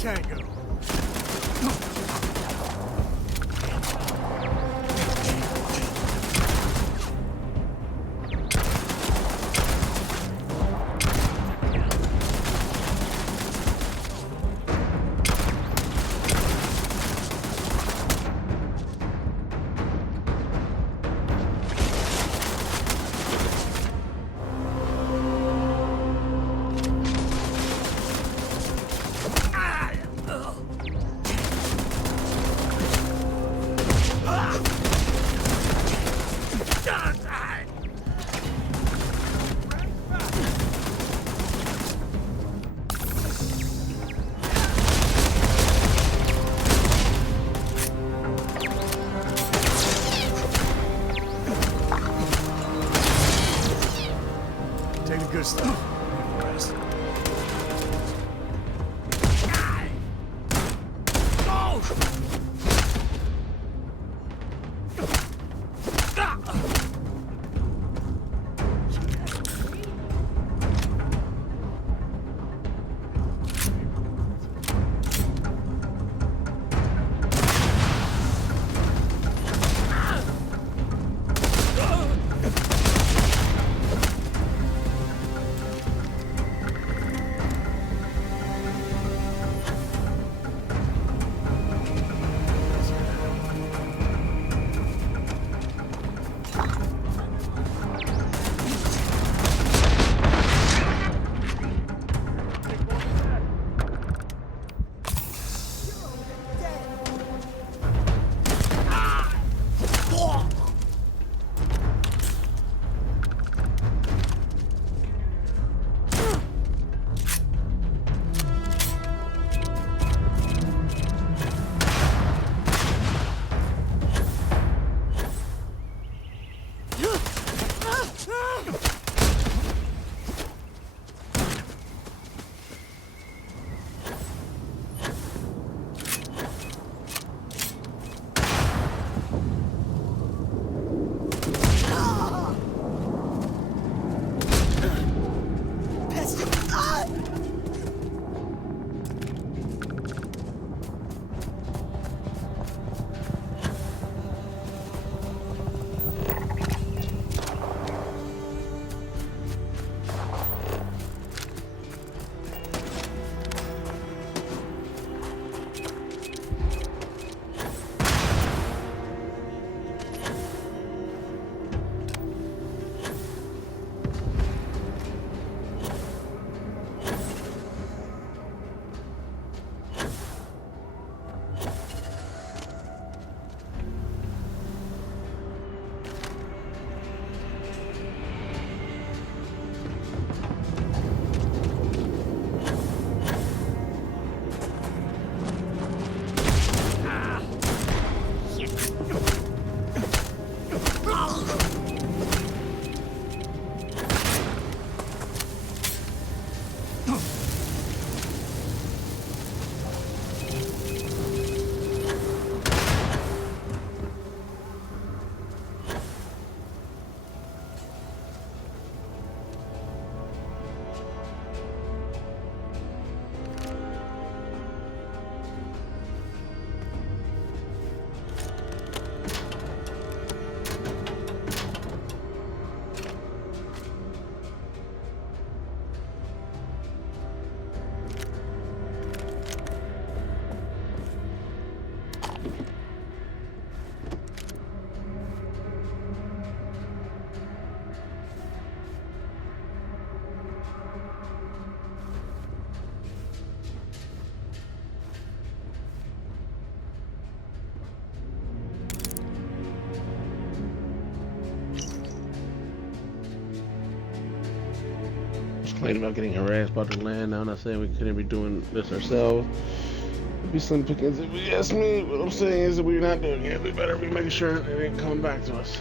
tango. Take the good stuff. The rest. Complaining about getting harassed about the land. Now I'm not saying we couldn't be doing this ourselves. It'd be slim pickings if we ask me. What I'm saying is that we're not doing it. We better be making sure it ain't coming back to us.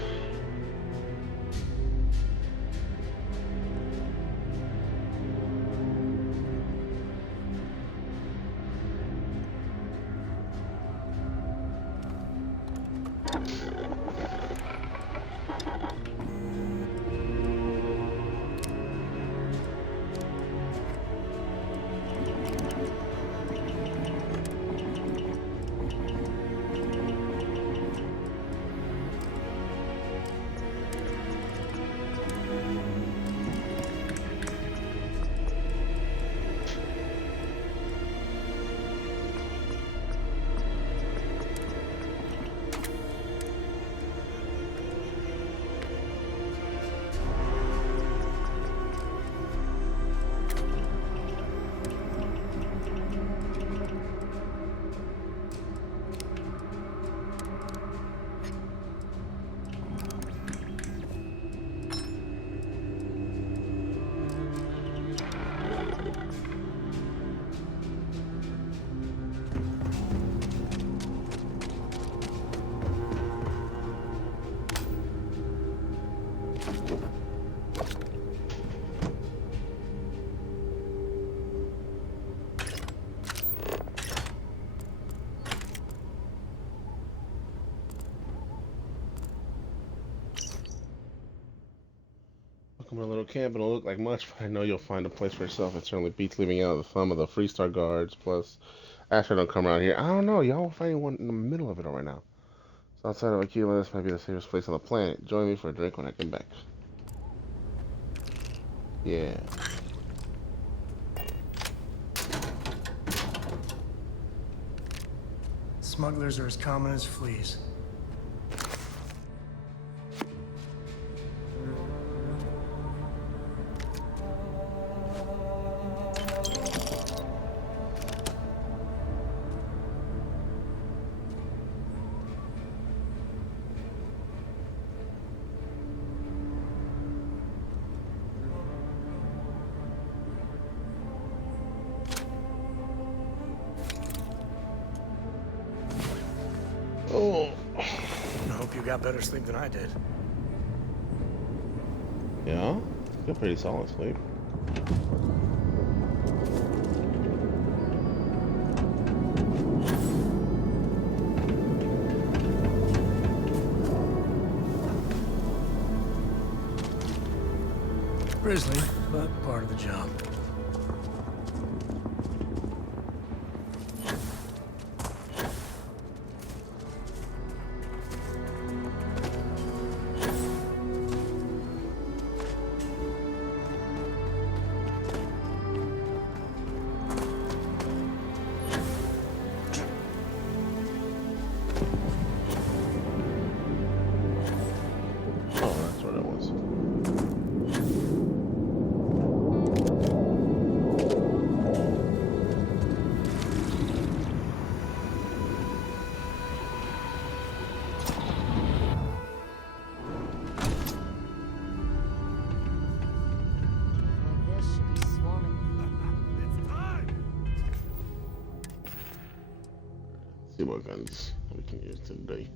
My little camp don't look like much, but I know you'll find a place for yourself. It certainly beats leaving out the thumb of the Freestar guards. Plus, Asher don't come around here. I don't know. Y'all will find one in the middle of it all right now. So outside of Aquila, this might be the safest place on the planet. Join me for a drink when I come back. Yeah. Smugglers are as common as fleas. Oh. I hope you got better sleep than I did. Yeah? Got pretty solid sleep. Grisly, but part of the job. See what guns we can use today.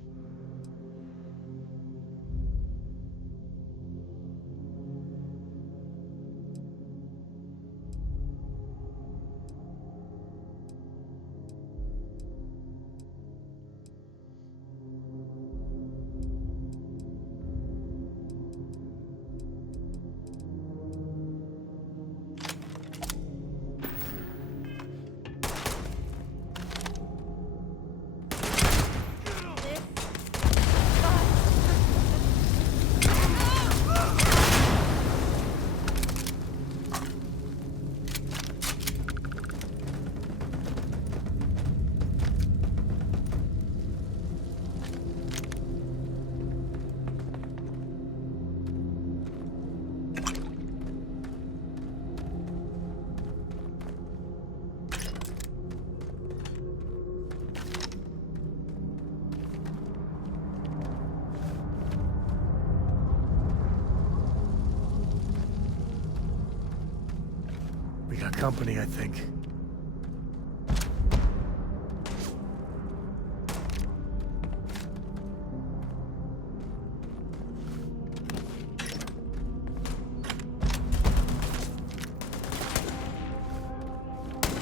We got company, I think.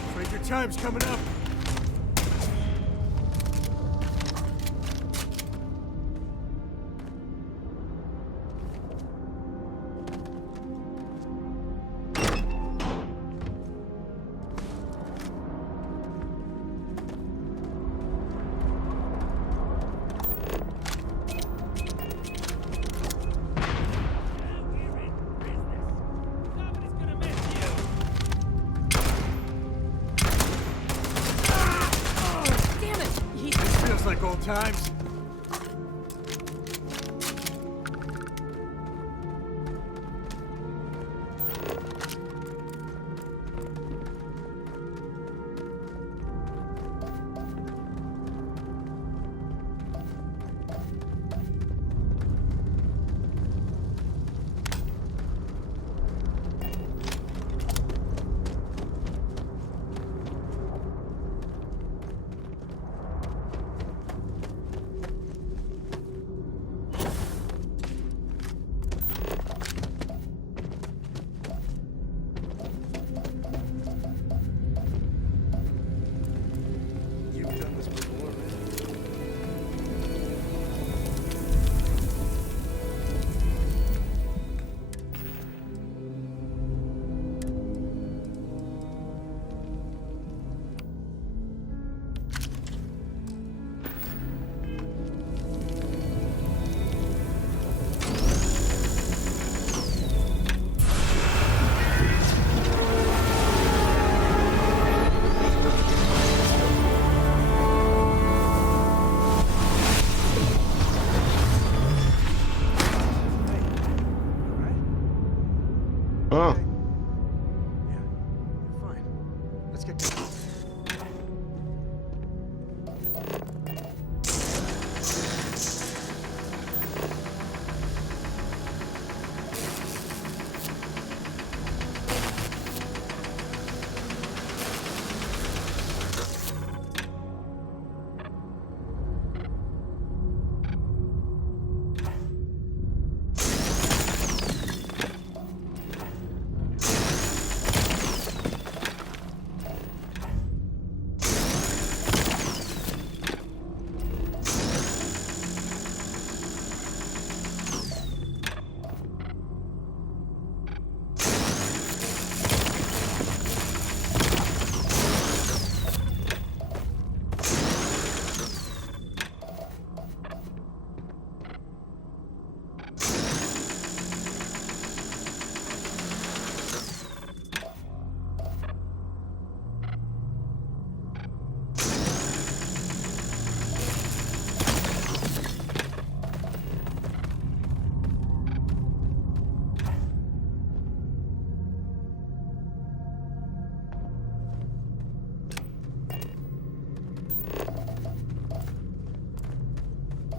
Afraid your time's coming up. Like old times. Huh? Fine. Let's get going.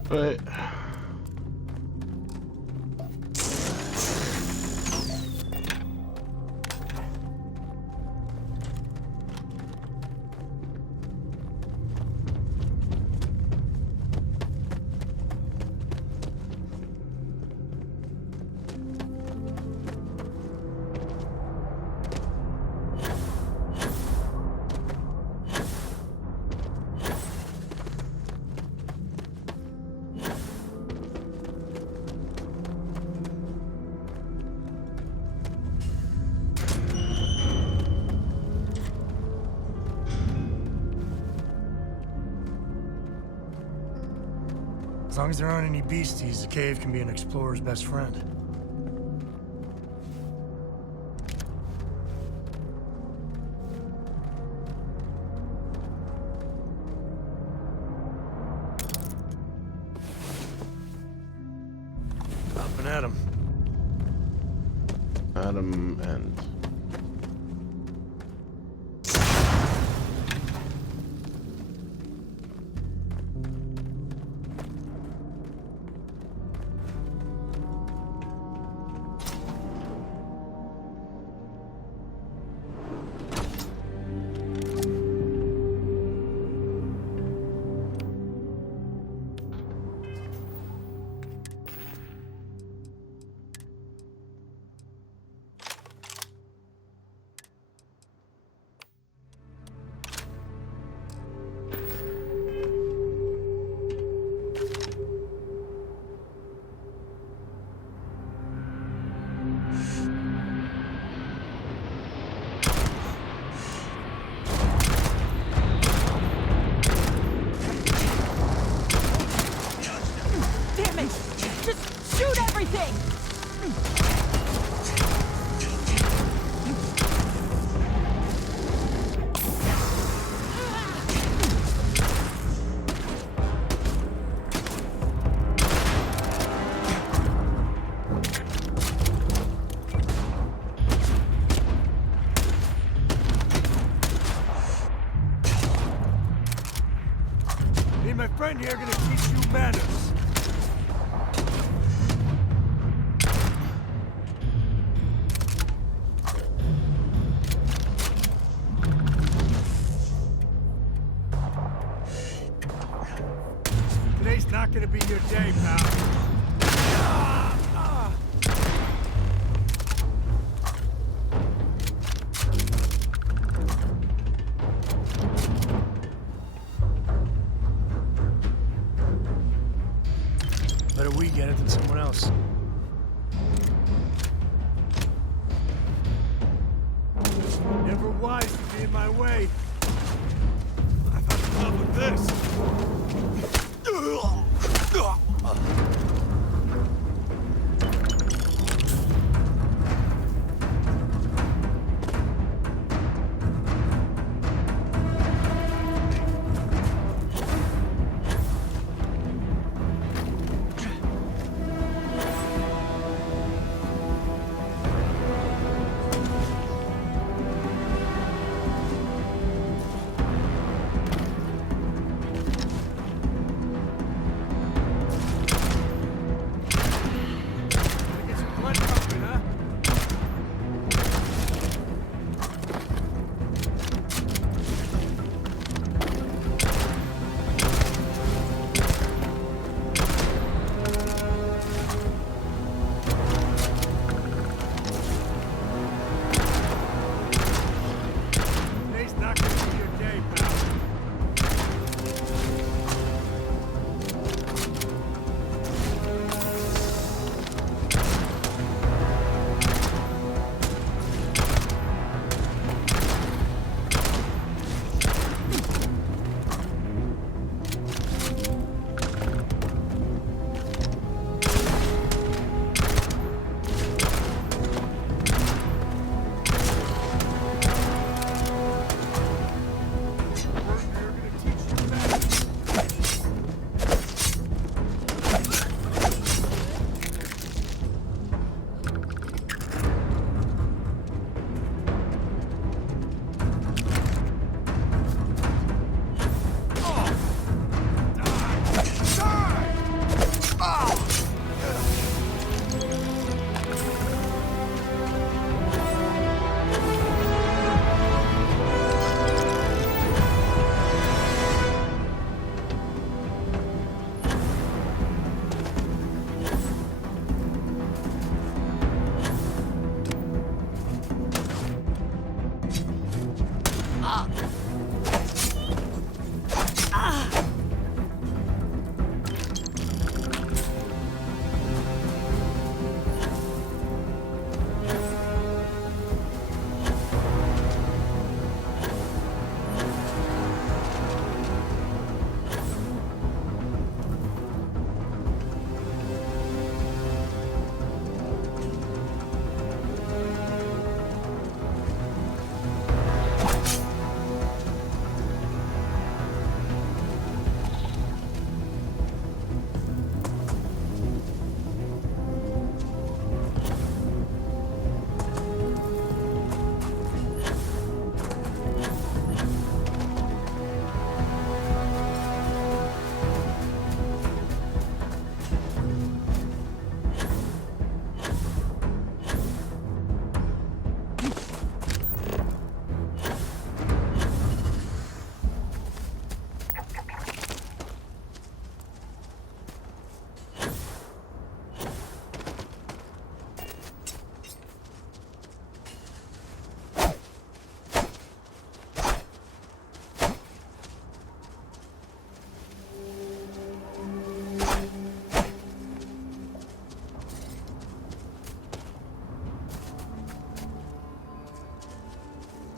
But As long as there aren't any beasties, the cave can be an explorer's best friend. Up and at 'em. Adam and Damn it! Just shoot everything! Me and my friend here are gonna teach you manners. Today's not gonna be your day, pal. Better we get it than someone else. Never wise to be in my way. I've had enough of this.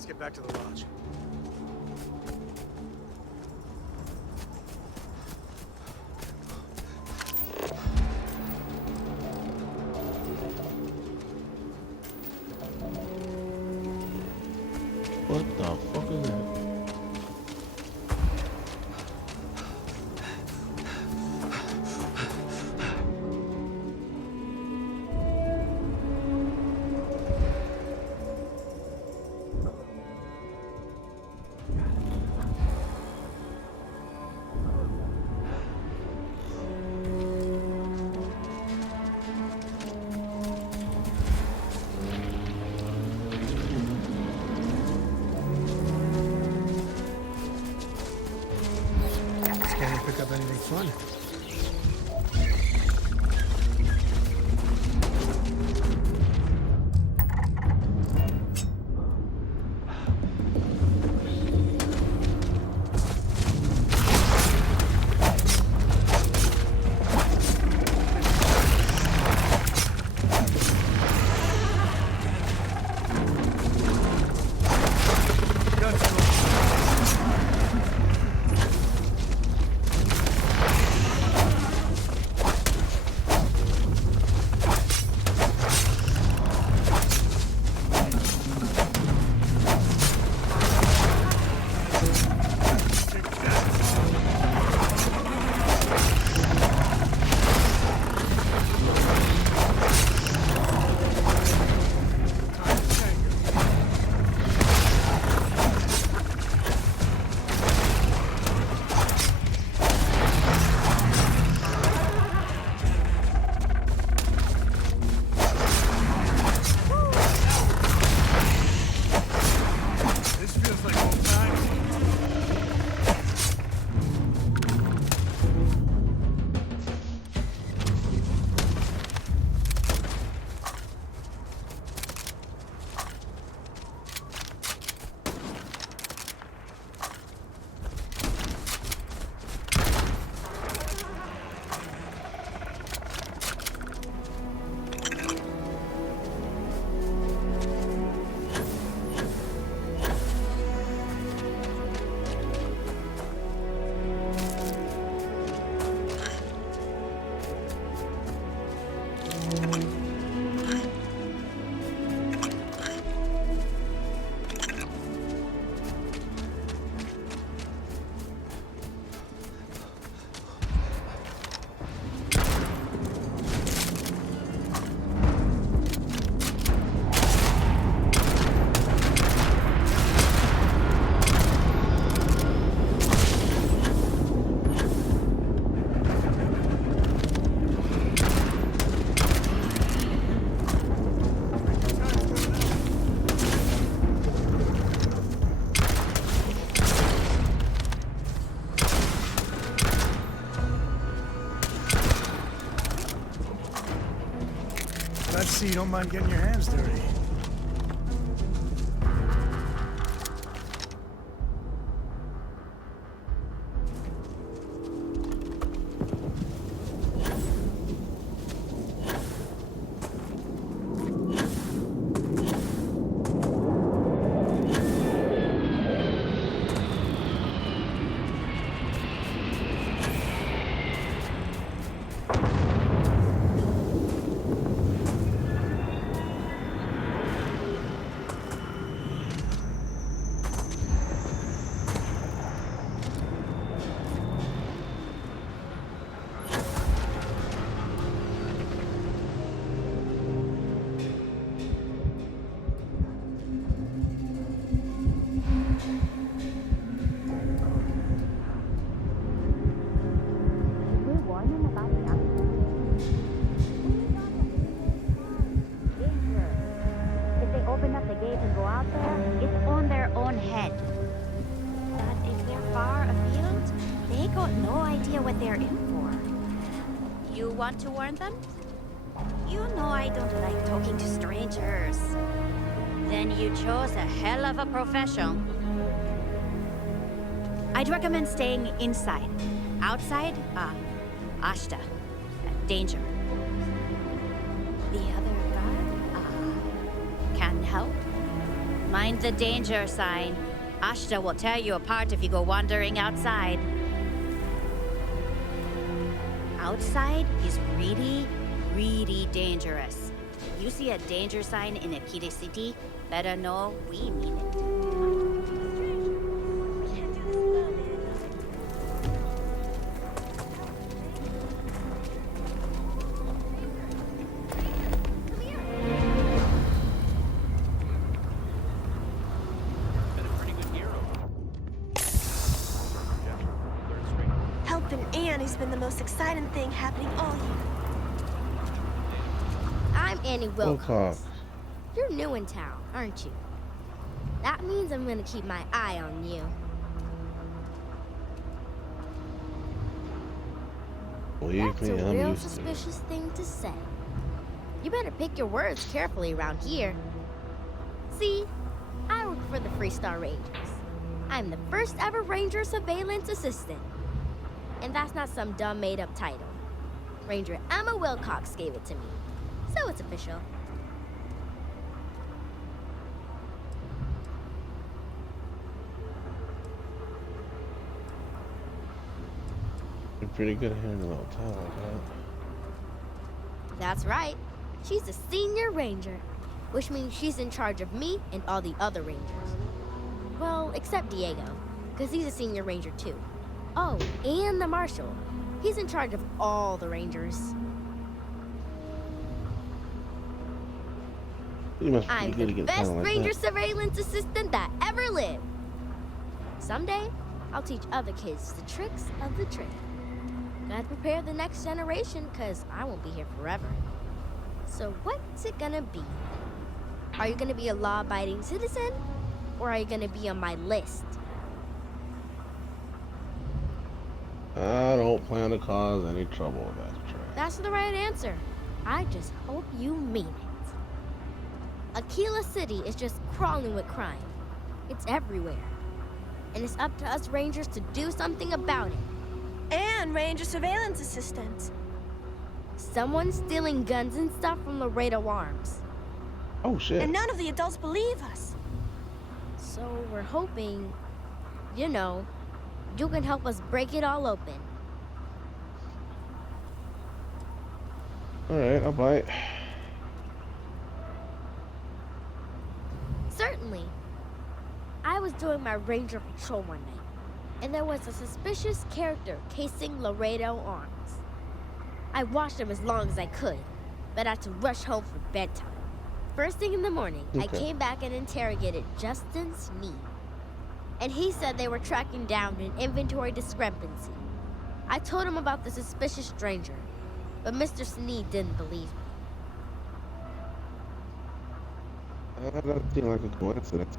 Let's get back to the lodge. What the fuck is that? Pick up anything fun. Let's see you don't mind getting your hands dirty. Want to warn them? You know I don't like talking to strangers. Then you chose a hell of a profession. I'd recommend staying inside. Outside, Ashta. Danger. The other guard, can help. Mind the danger sign. Ashta will tear you apart if you go wandering outside. Outside is really, really dangerous. If you see a danger sign in Akita City, better know we mean it. Helping Annie's been the most exciting thing happening all year. I'm Annie Wilcox. Wilcox. You're new in town, aren't you? That means I'm gonna keep my eye on you. Believe That's me, a I'm real used to it. suspicious thing to say. You better pick your words carefully around here. See, I work for the Freestar Rangers. I'm the first ever Ranger Surveillance Assistant. And that's not some dumb made-up title. Ranger Emma Wilcox gave it to me, so it's official. You're pretty good at handling a little town like that. That's right. She's a senior ranger, which means she's in charge of me and all the other rangers. Well, except Diego, because he's a senior ranger too. Oh, and the marshal. He's in charge of all the rangers. You must be I'm good the to get best talent like ranger that. surveillance assistant that ever lived. Someday, I'll teach other kids the tricks of the trade. Gotta prepare the next generation, because I won't be here forever. So what's it gonna be? Are you gonna be a law-abiding citizen? Or are you gonna be on my list? I don't plan to cause any trouble with that train. That's the right answer. I just hope you mean it. Aquila City is just crawling with crime. It's everywhere. And it's up to us Rangers to do something about it. And Ranger Surveillance Assistants. Someone's stealing guns and stuff from Laredo Arms. Oh, shit. And none of the adults believe us. So we're hoping, you know, you can help us break it all open. Alright, I'll bite. Certainly. I was doing my ranger patrol one night, and there was a suspicious character casing Laredo Arms. I watched him as long as I could, but I had to rush home for bedtime. First thing in the morning, I came back and interrogated Justin Sneed. And he said they were tracking down an inventory discrepancy. I told him about the suspicious stranger, but Mr. Sneed didn't believe me. That doesn't seem like a coincidence.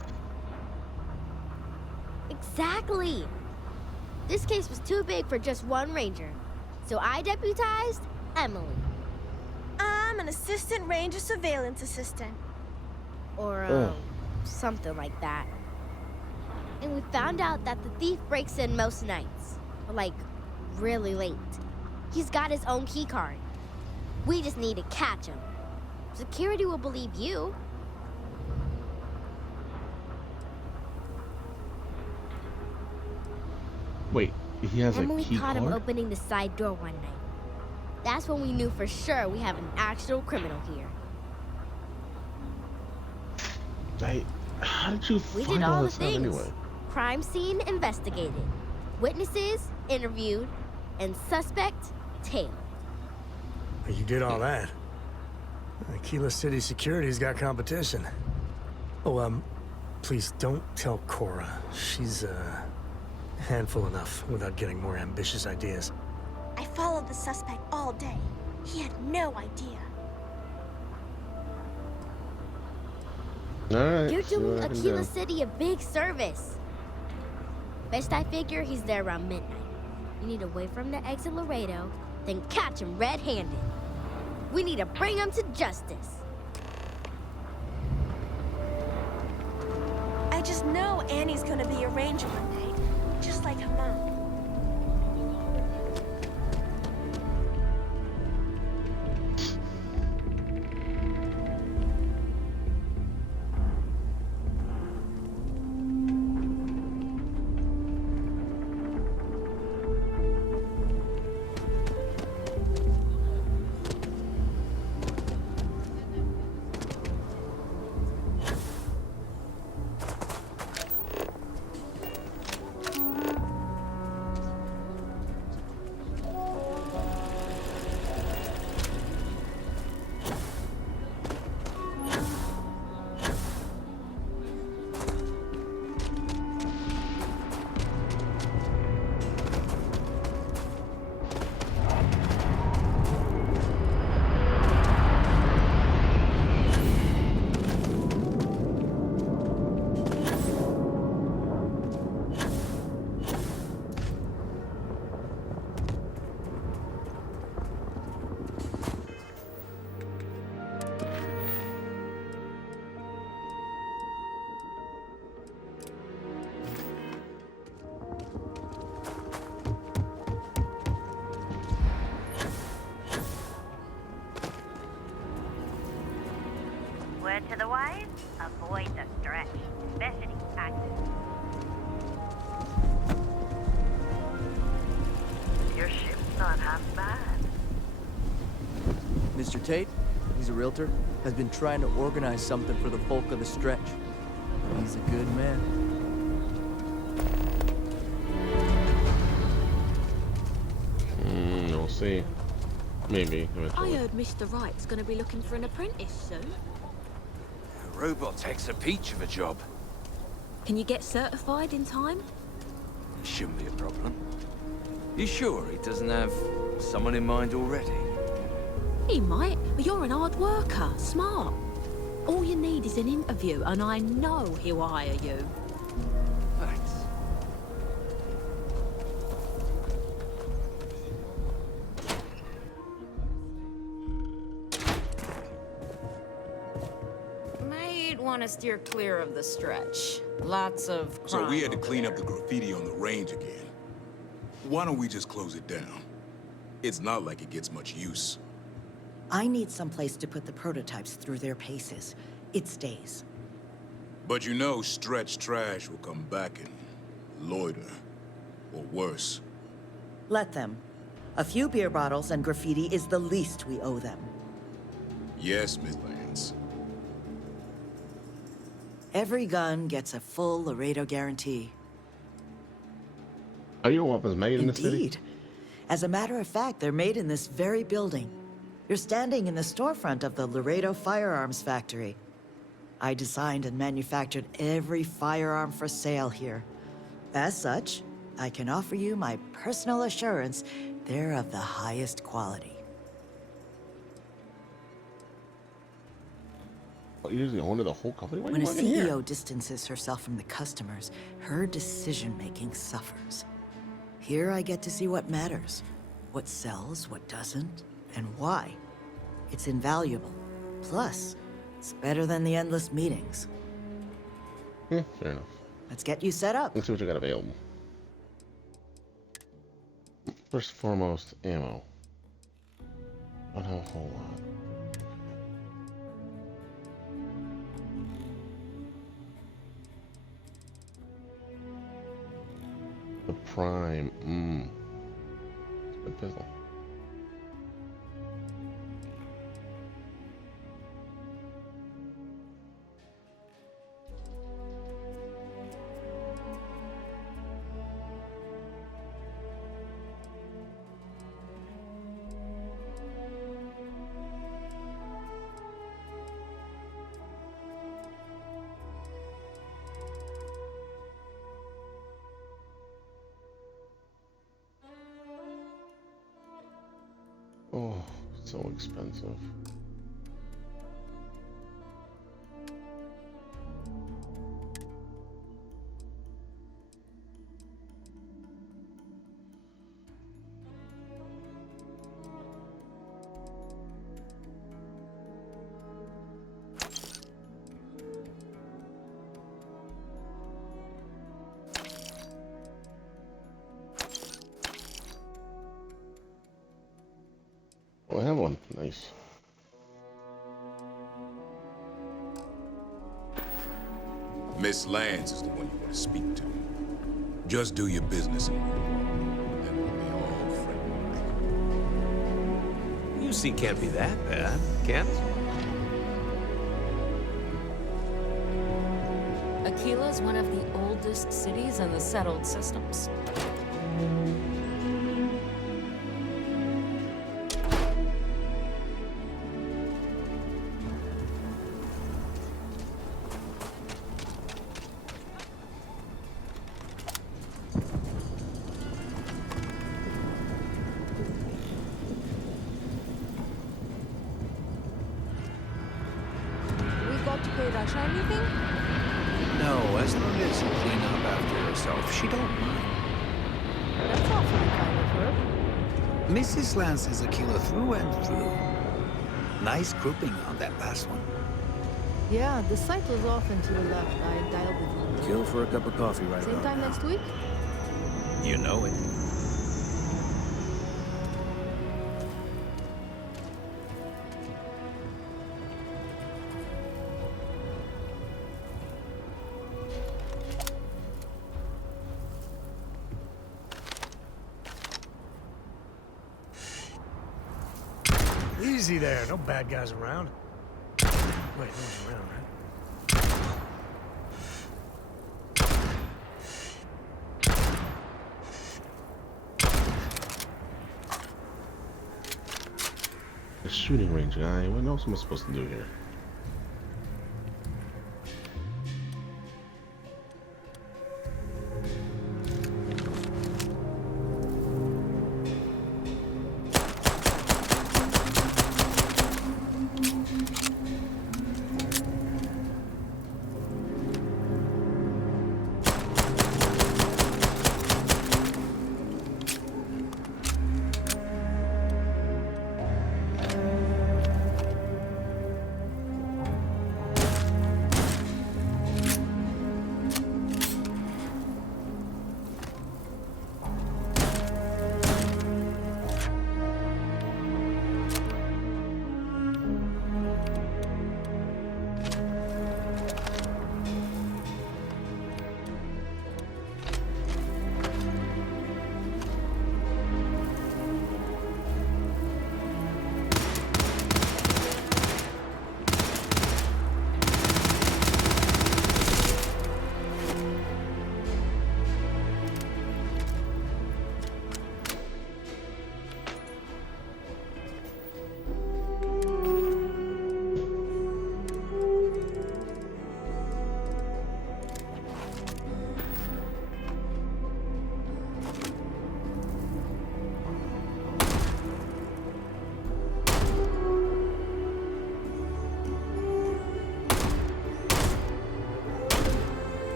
Exactly! This case was too big for just one ranger, so I deputized Emily. I'm an assistant ranger surveillance assistant. Or, something like that. And we found out that the thief breaks in most nights. Like, really late. He's got his own key card. We just need to catch him. Security will believe you. Wait, he has Emily a key caught card? him opening the side door one night. That's when we knew for sure we have an actual criminal here. How did you We find did all all the this stuff things. anyway? Crime scene investigated. Witnesses interviewed. And suspect tailed. You did all that. Aquila City Security's got competition. Oh, please don't tell Cora. She's, handful enough without getting more ambitious ideas. I followed the suspect all day. He had no idea. Alright. You're see doing what I can Aquila do. City a big service. Best I figure he's there around midnight. You need to wait for him to exit Laredo, then catch him red-handed. We need to bring him to justice. I just know Annie's gonna be a ranger one day, just like her mom. avoid the stretch, especially taxes. Your ship's not half bad. Mr. Tate, he's a realtor, has been trying to organize something for the bulk of the stretch. He's a good man. We'll see. Maybe eventually. I heard Mr. Wright's gonna be looking for an apprentice soon. Robotech's a peach of a job. Can you get certified in time? Shouldn't be a problem. You sure he doesn't have someone in mind already? He might, but you're an hard worker, smart. All you need is an interview, and I know he'll hire you. Thanks. Might want to steer clear of the stretch. Lots of crime. So we had to clean up the graffiti on the range again. Why don't we just close it down? It's not like it gets much use. I need someplace to put the prototypes through their paces. It stays. But you know Stretch Trash will come back and loiter. Or worse. Let them. A few beer bottles and graffiti is the least we owe them. Yes, Miss Lance. Every gun gets a full Laredo guarantee. Are your weapons made in the city? Indeed. As a matter of fact, they're made in this very building. You're standing in the storefront of the Laredo Firearms Factory. I designed and manufactured every firearm for sale here. As such, I can offer you my personal assurance they're of the highest quality. Well, you usually own the whole company? Why When a you working CEO here? distances herself from the customers, her decision-making suffers. Here I get to see what matters, what sells, what doesn't, and why. It's invaluable. Plus, it's better than the endless meetings. Yeah, fair enough. Let's get you set up. Let's see what you got available. First and foremost, ammo. I don't have a whole lot. The Prime. Good pistol. Oh, so expensive. Oh, I have one. Nice. Miss Lance is the one you want to speak to. Just do your business and then we'll be all friends. UC can't be that bad, can it? Aquila's one of the oldest cities in the settled systems. We got to pay Russia anything? No, as long as you clean up after yourself, she don't mind. That's awfully kind of her. Mrs. Lance is Aquila through and through. Nice grouping on that last one. Yeah, the site was off and to the left. I dialed with you. Kill for a cup of coffee right Same about time now. next week? You know it. Easy there. No bad guys around. Wait, no one's around, right? A shooting range guy. What else am I supposed to do here?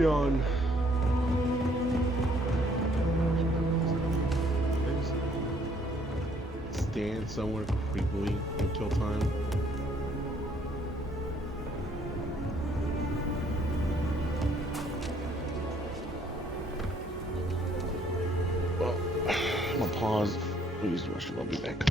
Yawn. Stand somewhere creepily until time. Well, I'm gonna pause. Use the restroom. I'll be back.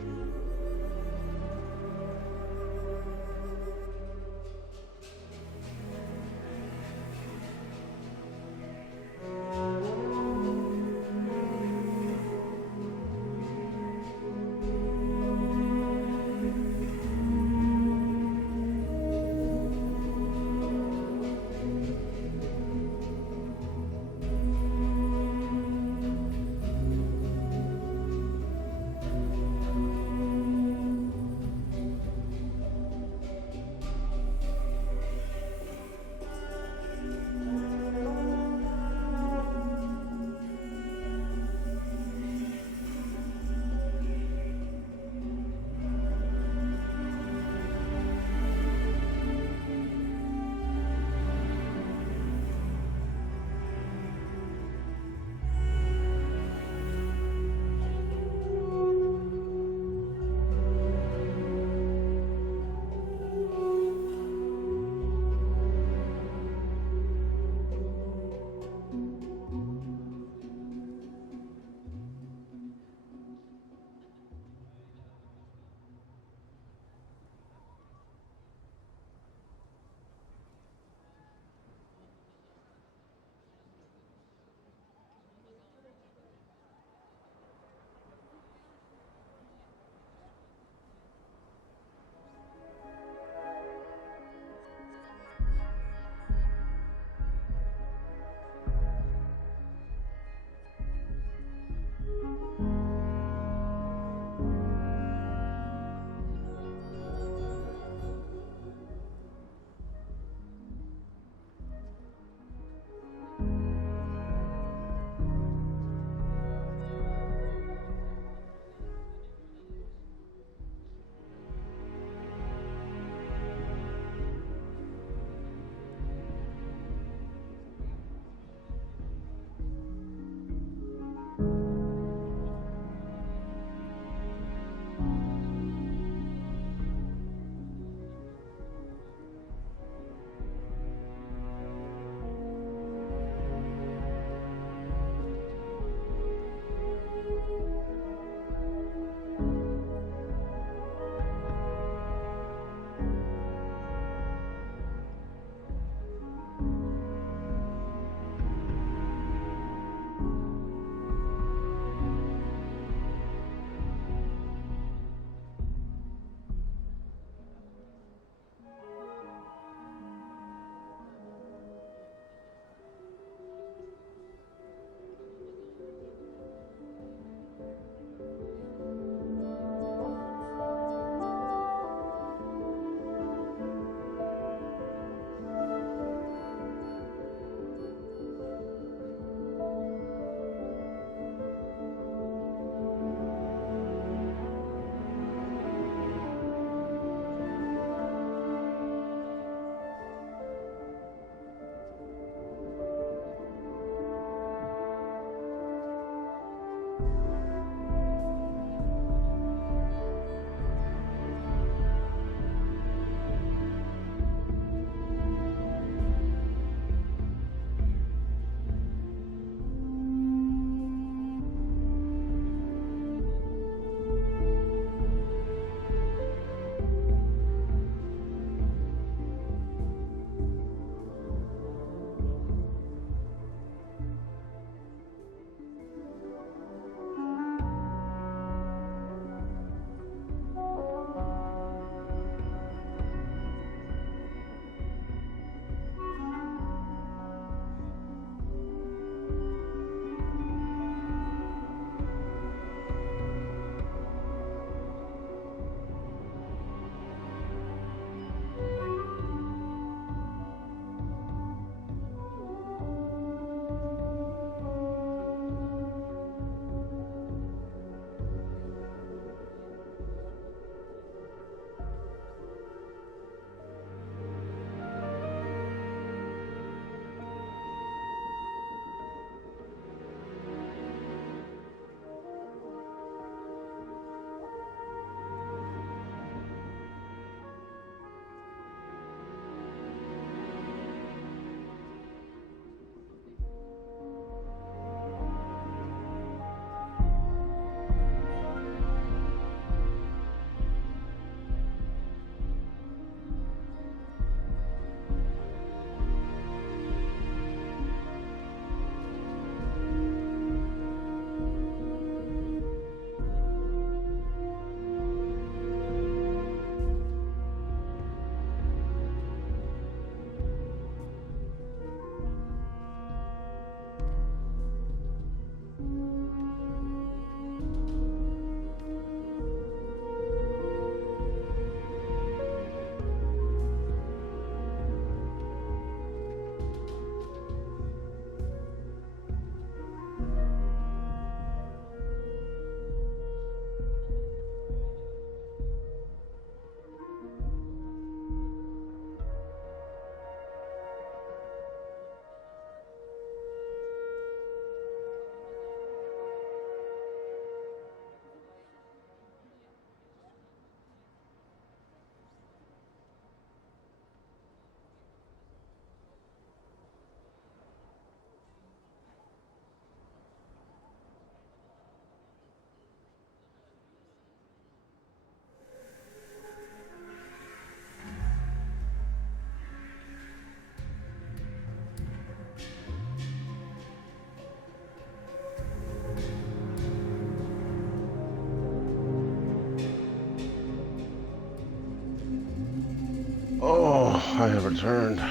Oh, I have returned. I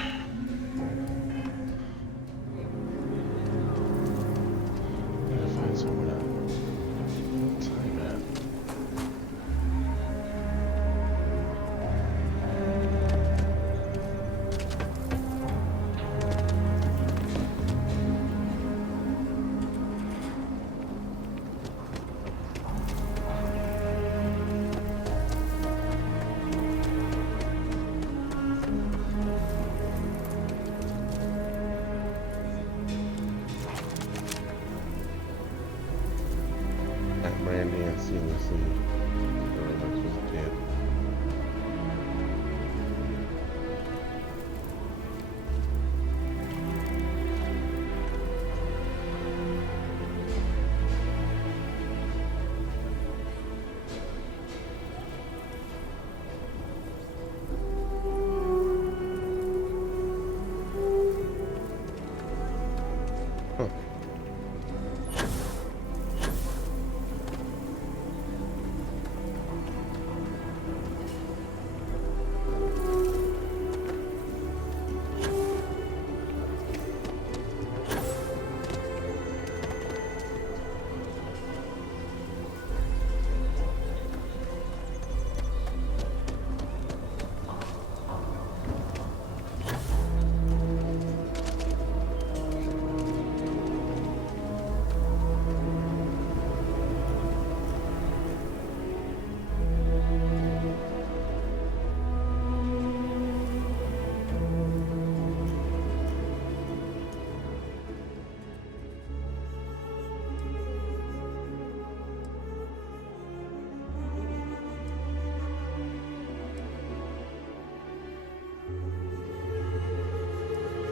gotta find somewhere to time at. At Brandy and seamlessly. Everyone's was dead.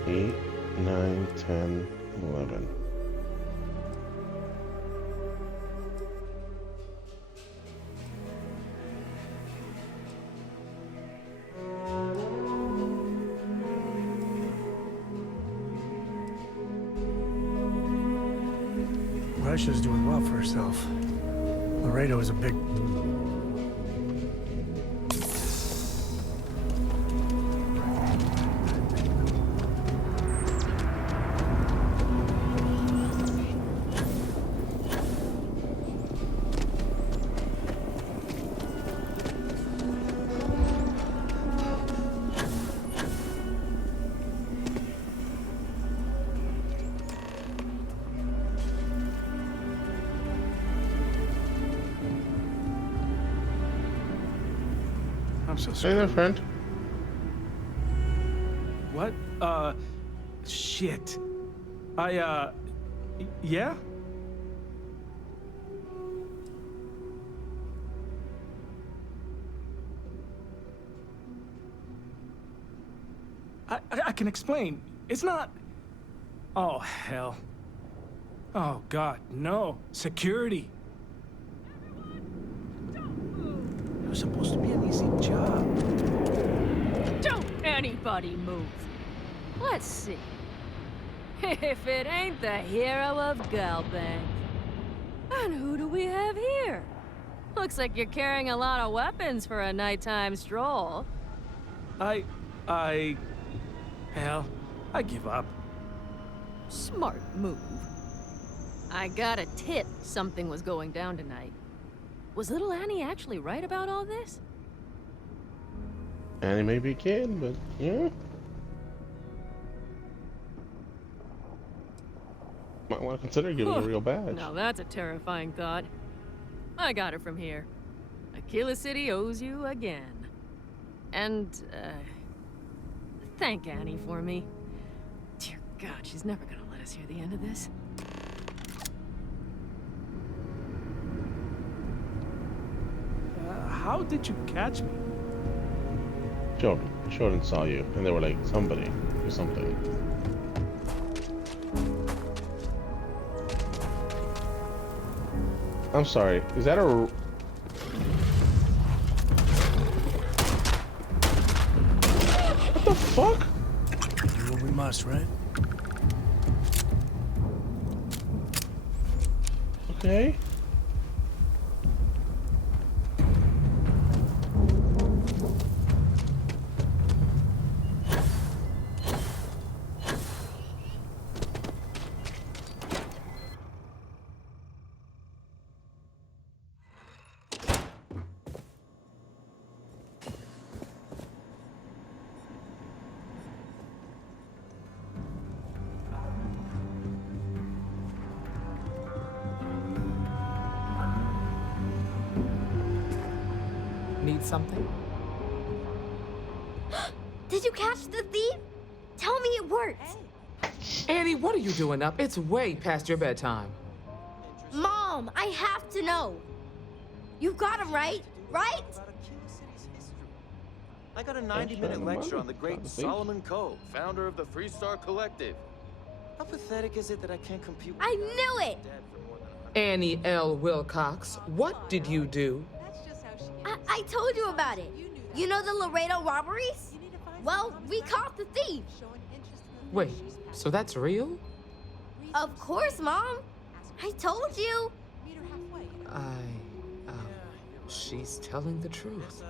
Eight, 9, 10, 11. Russia's doing well for herself. Laredo is a big... I'm so sorry. Hey there, friend. What? Shit. Yeah? I can explain. It's not... Oh, hell. Oh, God, no. Security. It was supposed to be an easy job. Don't anybody move. Let's see. If it ain't the hero of Galbank. And who do we have here? Looks like you're carrying a lot of weapons for a nighttime stroll. Hell, I give up. Smart move. I got a tip something was going down tonight. Was little Annie actually right about all this? Annie may be a kid, but yeah. Might want to consider giving her a real badge. Now that's a terrifying thought. I got it from here. Aquila City owes you again. And, thank Annie for me. Dear God, she's never gonna let us hear the end of this. How did you catch me? Jordan saw you, and they were like, somebody, do something. I'm sorry, is that a... What the fuck? Do what we must, right? Okay. Need something? Did you catch the thief? Tell me it worked. Annie, what are you doing up? It's way past your bedtime. Mom, I have to know. You got him right? Right? I got a 90-minute lecture on the great Solomon Coe, founder of the Freestar Collective. How pathetic is it that I can't compete with I knew it! Annie L. Wilcox, what did you do? I told you about it. You know the Laredo robberies? Well, we caught the thief. Wait, so that's real? Of course, Mom. I told you. She's telling the truth.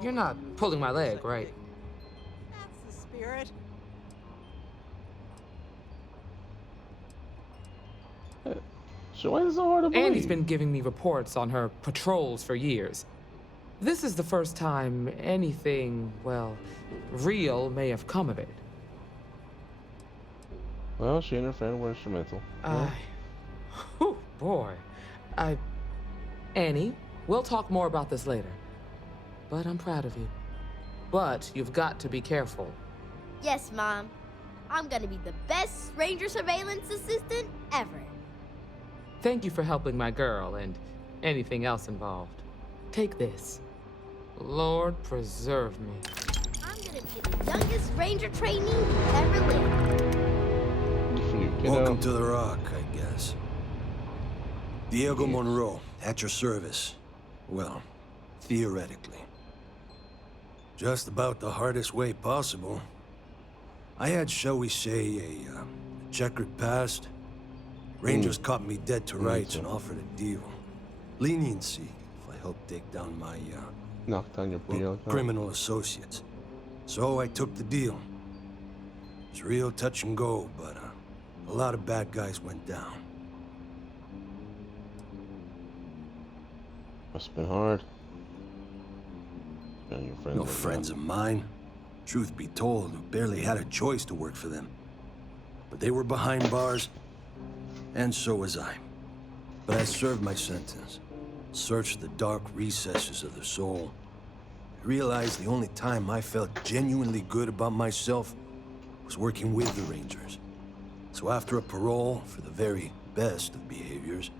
You're not pulling my leg, right? That's the spirit. So why is it so hard to believe? Annie's been giving me reports on her patrols for years. This is the first time anything, well, real may have come of it. Well, she and her friend were instrumental. Oh, boy. Annie, we'll talk more about this later. But I'm proud of you. But you've got to be careful. Yes, Mom. I'm gonna be the best ranger surveillance assistant ever. Thank you for helping my girl and anything else involved. Take this. Lord preserve me. I'm gonna be the youngest ranger trainee who ever lived. Welcome to the Rock, I guess. Diego Monroe, at your service. Well, theoretically. Just about the hardest way possible. I had, shall we say, a checkered past. Rangers caught me dead to rights and offered a deal. Leniency if I helped take down my, knock down your deal. criminal associates. So I took the deal. It's real touch and go, but a lot of bad guys went down. Must've been hard. Your friends No friends of mine. Truth be told, who barely had a choice to work for them. But they were behind bars, and so was I. But I served my sentence. Searched the dark recesses of the soul. I realized the only time I felt genuinely good about myself was working with the Rangers. So after a parole for the very best of behaviors,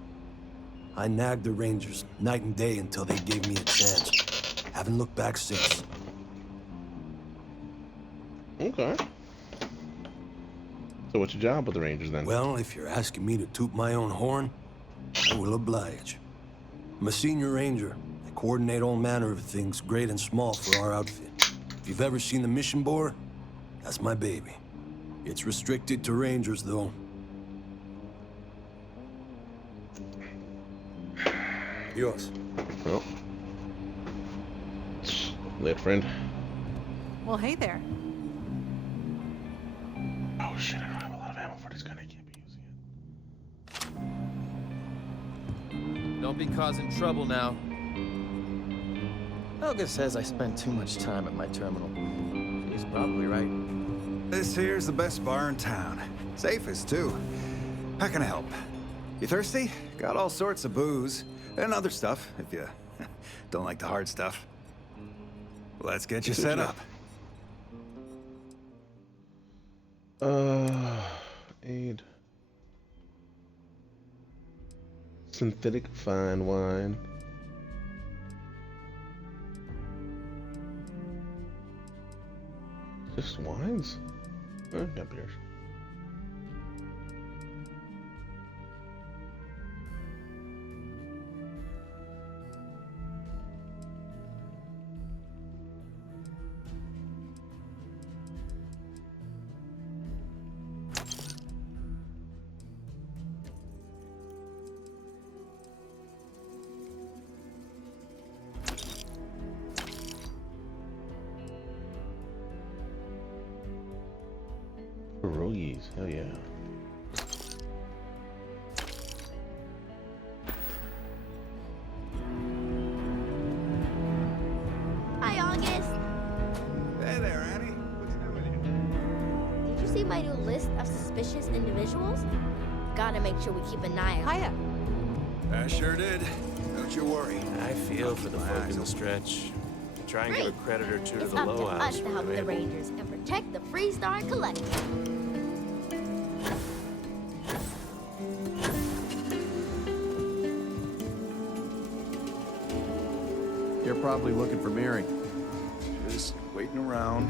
I nagged the Rangers night and day until they gave me a chance. Haven't looked back since. Okay. So what's your job with the Rangers then? Well, if you're asking me to toot my own horn, I will oblige. I'm a senior ranger. I coordinate all manner of things, great and small, for our outfit. If you've ever seen the mission board, that's my baby. It's restricted to Rangers, though. Yours. Well. Lit friend. Well, hey there. Oh shit, I don't have a lot of ammo for this gun. I can't be using it. Don't be causing trouble now. Helga says I spend too much time at my terminal. She's probably right. This here's the best bar in town. Safest, too. How can I help? You thirsty? Got all sorts of booze. And other stuff, if you don't like the hard stuff. Let's get you set up. Aid. Synthetic fine wine. Just wines? Oh, got beers. Pierogies, hell yeah. Hi, August. Hey there, Annie. What you doing here? Did you see my new list of suspicious individuals? Gotta make sure we keep an eye on. Hiya. I sure did. Don't you worry. I feel for the folk in the stretch. Try and give a credit or two to It's the up to low us house to when help they're the able. Rangers and protect the Freestar Collective. You're probably looking for Mary. Just waiting around.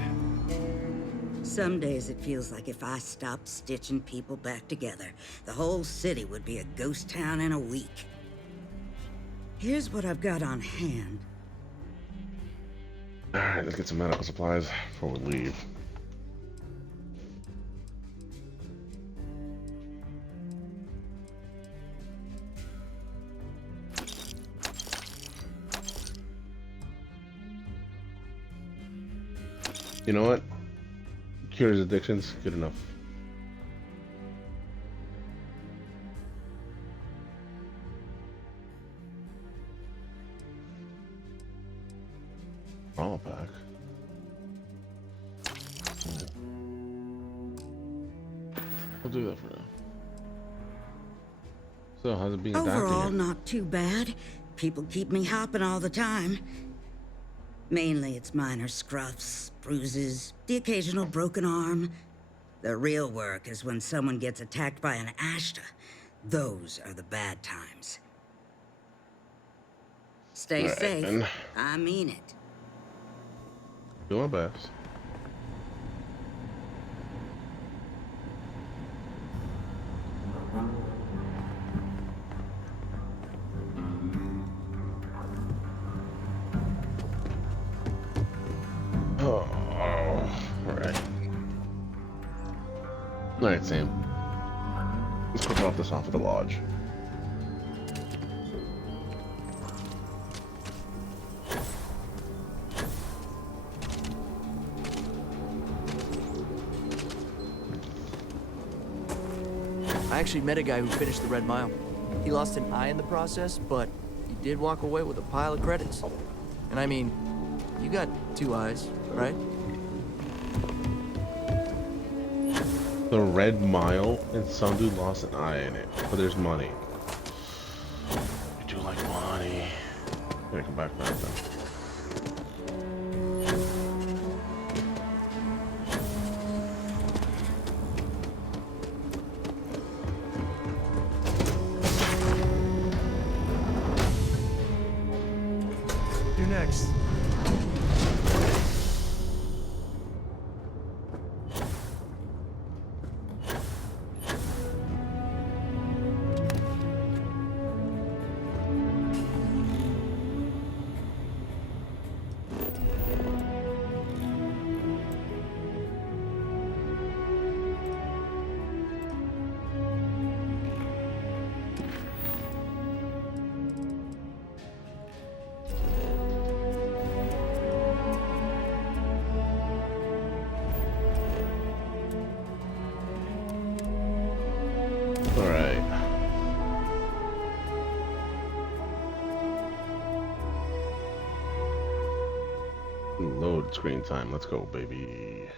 Some days it feels like if I stopped stitching people back together, the whole city would be a ghost town in a week. Here's what I've got on hand. Alright, let's get some medical supplies before we leave. You know what? Cures addictions, good enough. All back. We'll do that for now. So, how's it being a doctor Overall, here? not too bad. People keep me hopping all the time. Mainly it's minor scruffs, bruises, the occasional broken arm. The real work is when someone gets attacked by an Ashta. Those are the bad times. Stay Right, safe. then. I mean it. Do my best. Oh, alright. Alright, Sam. Let's go drop this off at the lodge. I actually met a guy who finished the Red Mile. He lost an eye in the process, but he did walk away with a pile of credits. And I mean, you got 2 eyes, right? The Red Mile, and some dude lost an eye in it, but there's money. I do like money. I'm gonna come back for that then. You're next. Alright. Load screen time. Let's go, baby.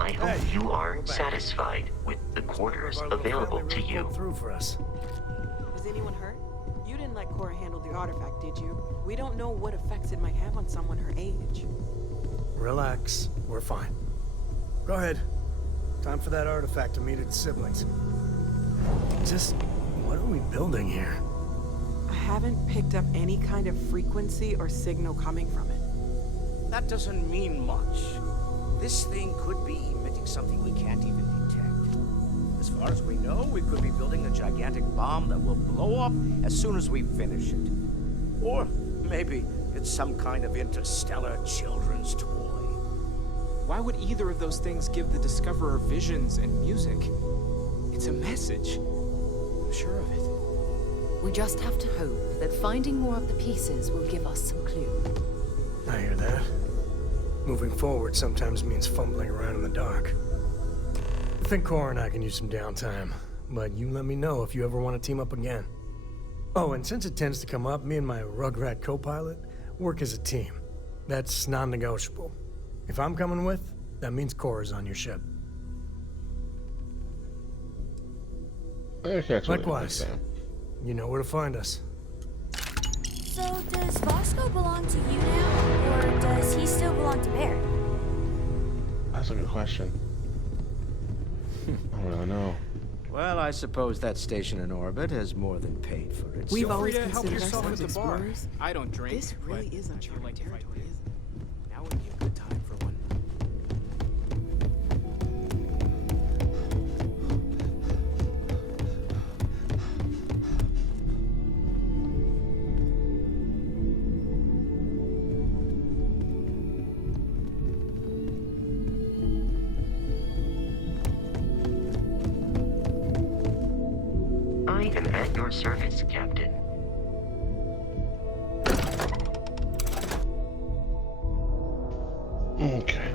I hope you are satisfied with the quarters available to you. Through for us. Was anyone hurt? You didn't let Cora handle the artifact, did you? We don't know what effects it might have on someone her age. Relax. We're fine. Go ahead. Time for that artifact to meet its siblings. Just, what are we building here? I haven't picked up any kind of frequency or signal coming from it. That doesn't mean much. This thing could be emitting something we can't even detect. As far as we know, we could be building a gigantic bomb that will blow up as soon as we finish it. Or maybe it's some kind of interstellar children's toy. Why would either of those things give the Discoverer visions and music? It's a message. I'm sure of it. We just have to hope that finding more of the pieces will give us some clue. I hear that. Moving forward sometimes means fumbling around in the dark. I think Cora and I can use some downtime, but you let me know if you ever want to team up again. Oh, and since it tends to come up, me and my Rugrat co-pilot work as a team. That's non-negotiable. If I'm coming with, that means Cora's on your ship. Likewise, you know where to find us. So, does Vasco belong to you now, or does he still belong to Bear? That's a good question. I don't really know. Well, I suppose that station in orbit has more than paid for it. We've always considered ourselves explorers. I don't drink. This really is uncharted territory, isn't it? Now would be a good time for one. I am at your service, Captain. Okay.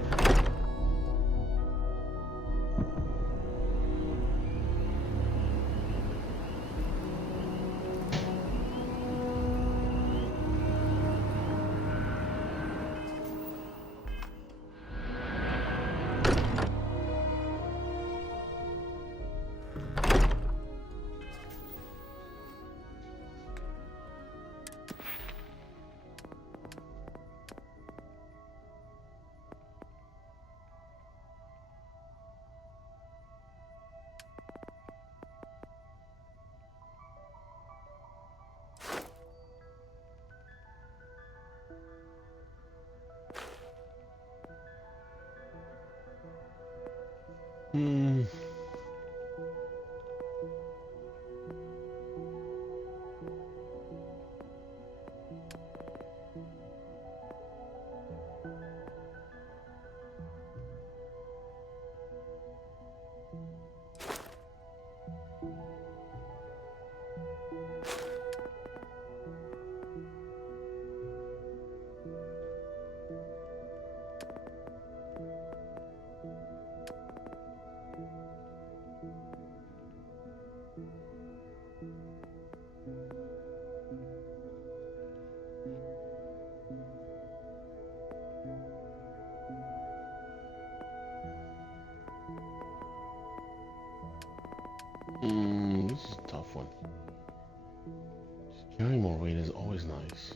This is a tough one. Just carrying more weight is always nice.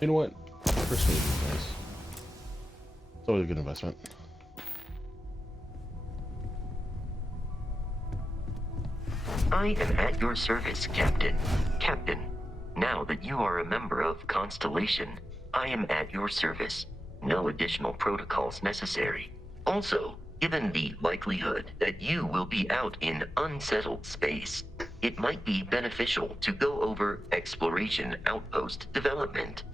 You know what? Persuade you guys. It's always a good investment. I am at your service, Captain. Captain, now that you are a member of Constellation, I am at your service. No additional protocols necessary. Also, given the likelihood that you will be out in unsettled space, it might be beneficial to go over exploration outpost development,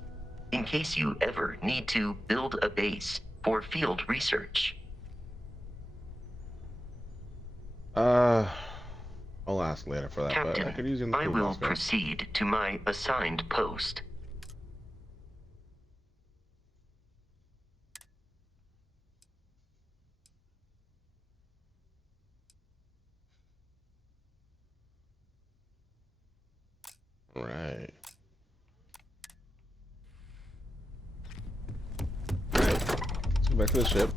in case you ever need to build a base for field research. I'll ask later for that, Captain, but I could use you in the I crew, will Vasco. proceed to my assigned post. Right. Let's go back to the ship.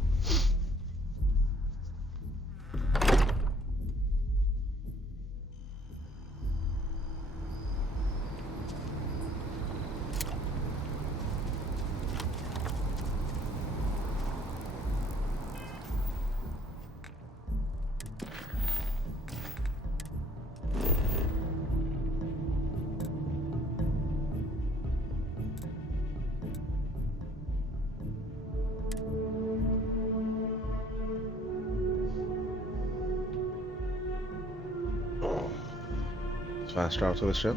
Fast travel to the ship.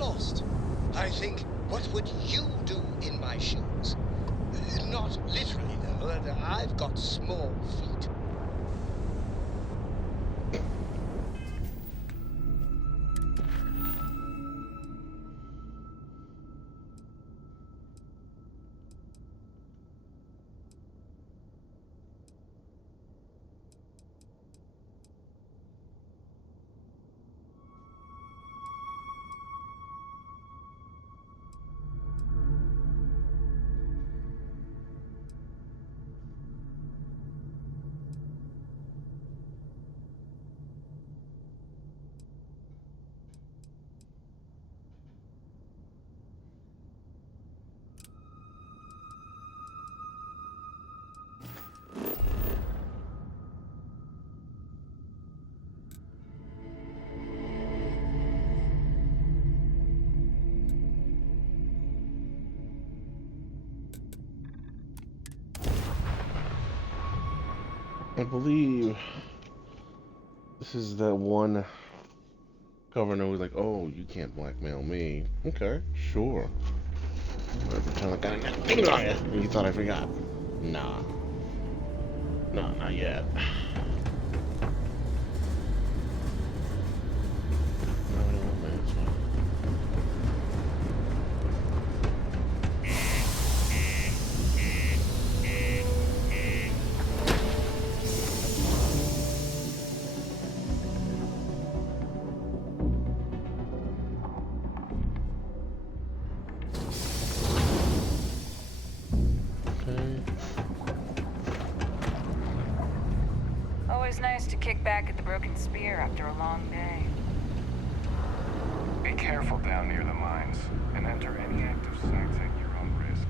lost. I think, what would you do in my shoes? Not literally, though. I've got small feet. I believe this is that one governor who's like, oh, you can't blackmail me. Okay, sure. I'm pretend like I got things on you. You thought I forgot. Nah. No, not yet. Always nice to kick back at the Broken Spear after a long day. Be careful down near the mines, and enter any active sites at your own risk.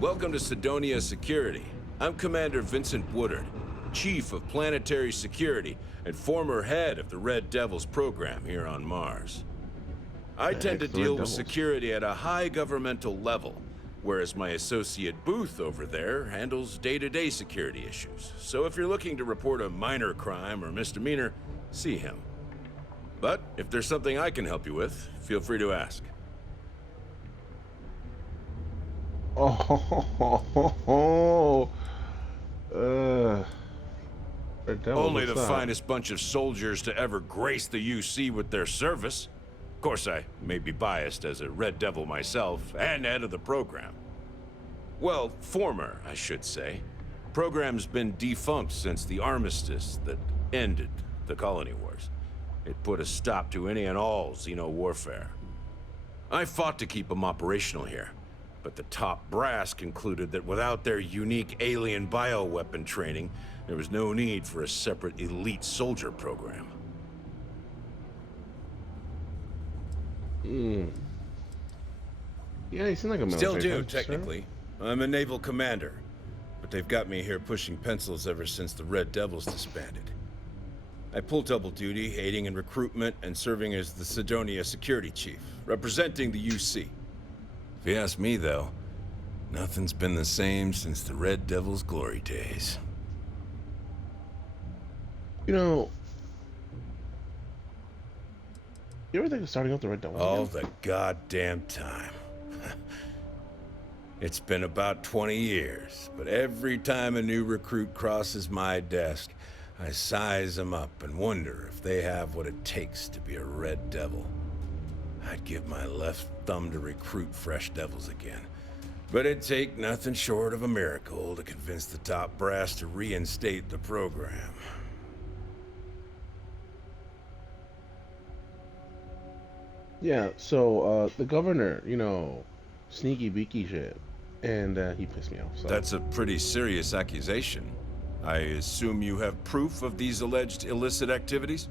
Welcome to Sidonia Security. I'm Commander Vincent Woodard, Chief of Planetary Security and former head of the Red Devils program here on Mars. I tend to deal with security at a high governmental level, whereas my associate Booth over there handles day-to-day security issues. So if you're looking to report a minor crime or misdemeanor, see him. But if there's something I can help you with, feel free to ask. Only the finest bunch of soldiers to ever grace the UC with their service. Of course, I may be biased as a Red Devil myself, and head of the program. Well, former, I should say. Program's been defunct since the armistice that ended the colony wars. It put a stop to any and all xeno-warfare. I fought to keep them operational here, but the top brass concluded that without their unique alien bioweapon training, there was no need for a separate elite soldier program. Yeah, he seems like a military Still do, officer. technically. I'm a naval commander, but they've got me here pushing pencils ever since the Red Devils disbanded. I pull double duty, aiding in recruitment and serving as the Sidonia Security Chief, representing the UC. If you ask me, though, nothing's been the same since the Red Devils' glory days. You know, you ever think of starting up the Red Devils? All the goddamn time. It's been about 20 years, but every time a new recruit crosses my desk, I size them up and wonder if they have what it takes to be a Red Devil. I'd give my left thumb to recruit fresh devils again, but it'd take nothing short of a miracle to convince the top brass to reinstate the program. Yeah, so the governor, you know, sneaky beaky shit, and he pissed me off. So. That's a pretty serious accusation. I assume you have proof of these alleged illicit activities?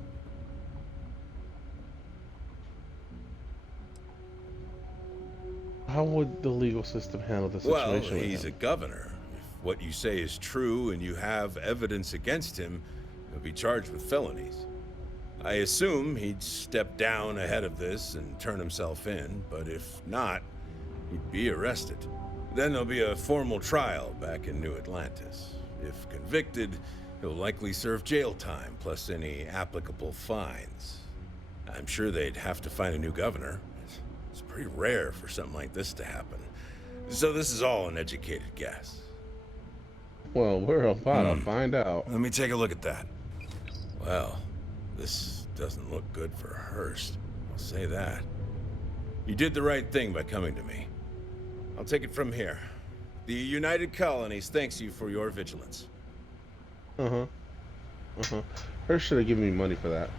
How would the legal system handle the situation? Well, with he's him? a governor. If what you say is true and you have evidence against him, he'll be charged with felonies. I assume he'd step down ahead of this and turn himself in, but if not, he'd be arrested. Then there'll be a formal trial back in New Atlantis. If convicted, he'll likely serve jail time, plus any applicable fines. I'm sure they'd have to find a new governor. It's pretty rare for something like this to happen. So this is all an educated guess. Well, we're about to find out. Let me take a look at that. Well, this doesn't look good for Hearst. I'll say that. You did the right thing by coming to me. I'll take it from here. The United Colonies thanks you for your vigilance. Hearst should have given me money for that.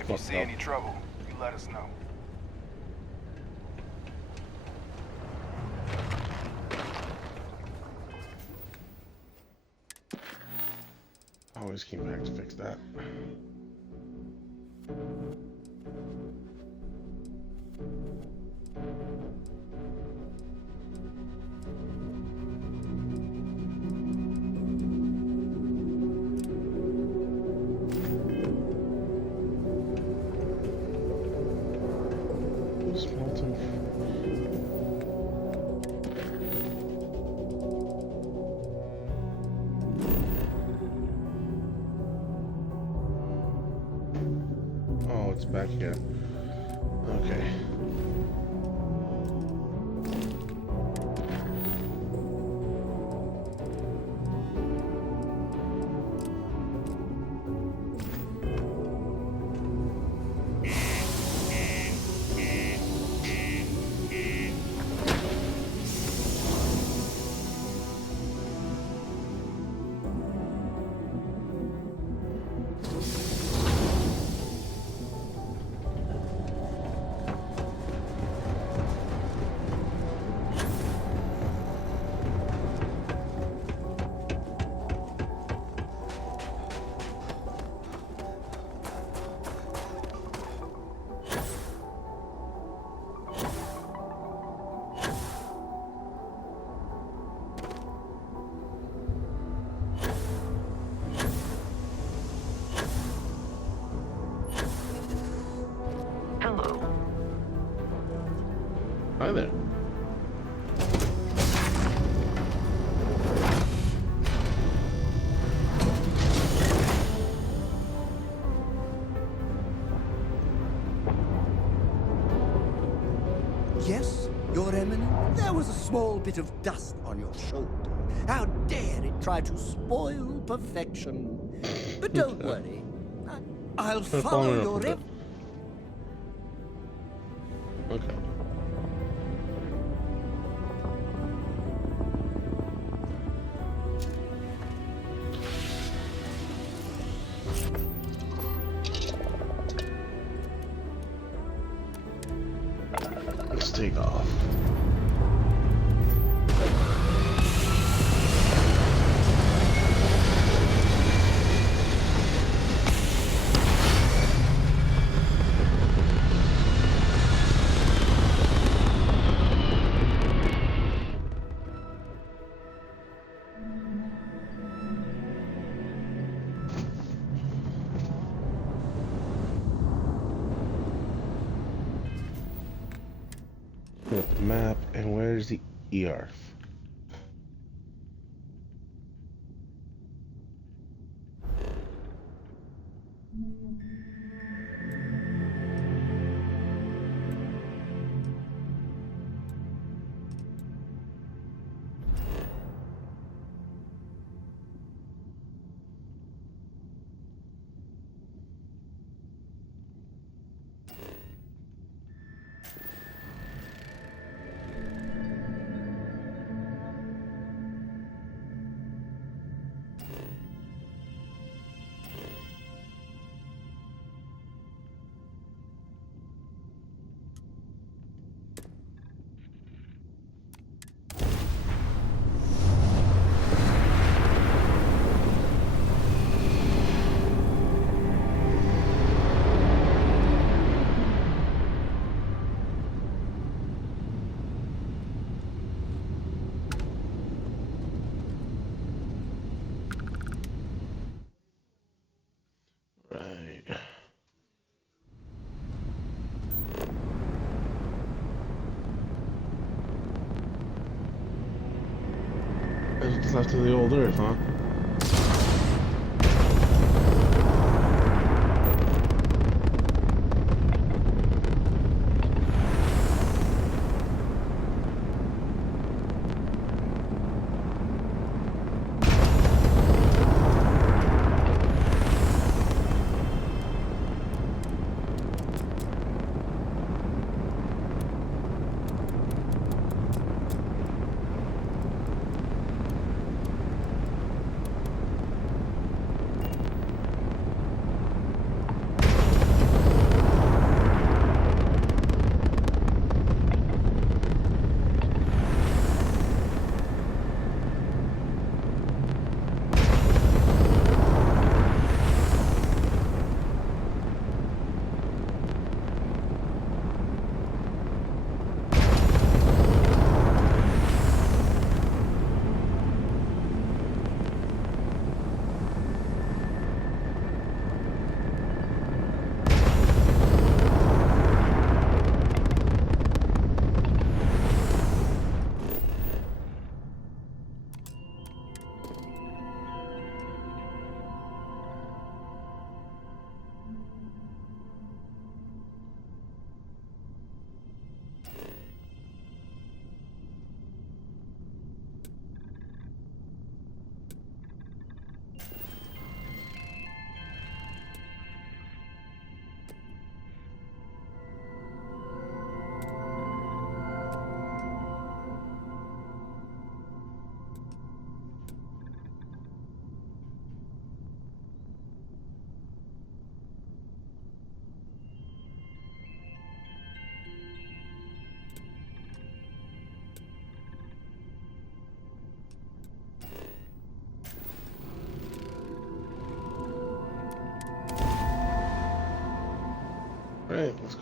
If you see any trouble, you let us know. I always came back to fix that. Oh, it's back here. Okay. Hi there. Yes, Your Eminence? There was a small bit of dust on your shoulder. How dare it try to spoil perfection? But don't worry. I'll follow your Okay. Let's take off. With the map, and where's the ERF? It's left to the old Earth, huh?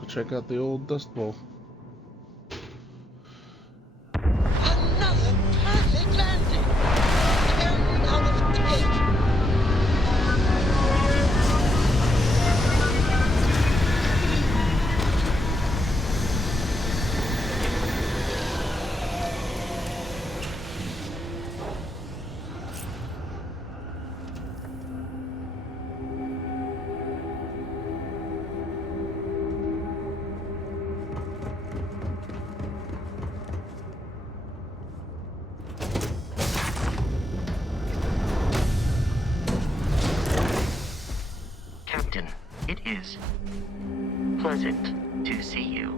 check out the old Dust Bowl. Another perfect landing. 10 out of 10. Captain, it is pleasant to see you.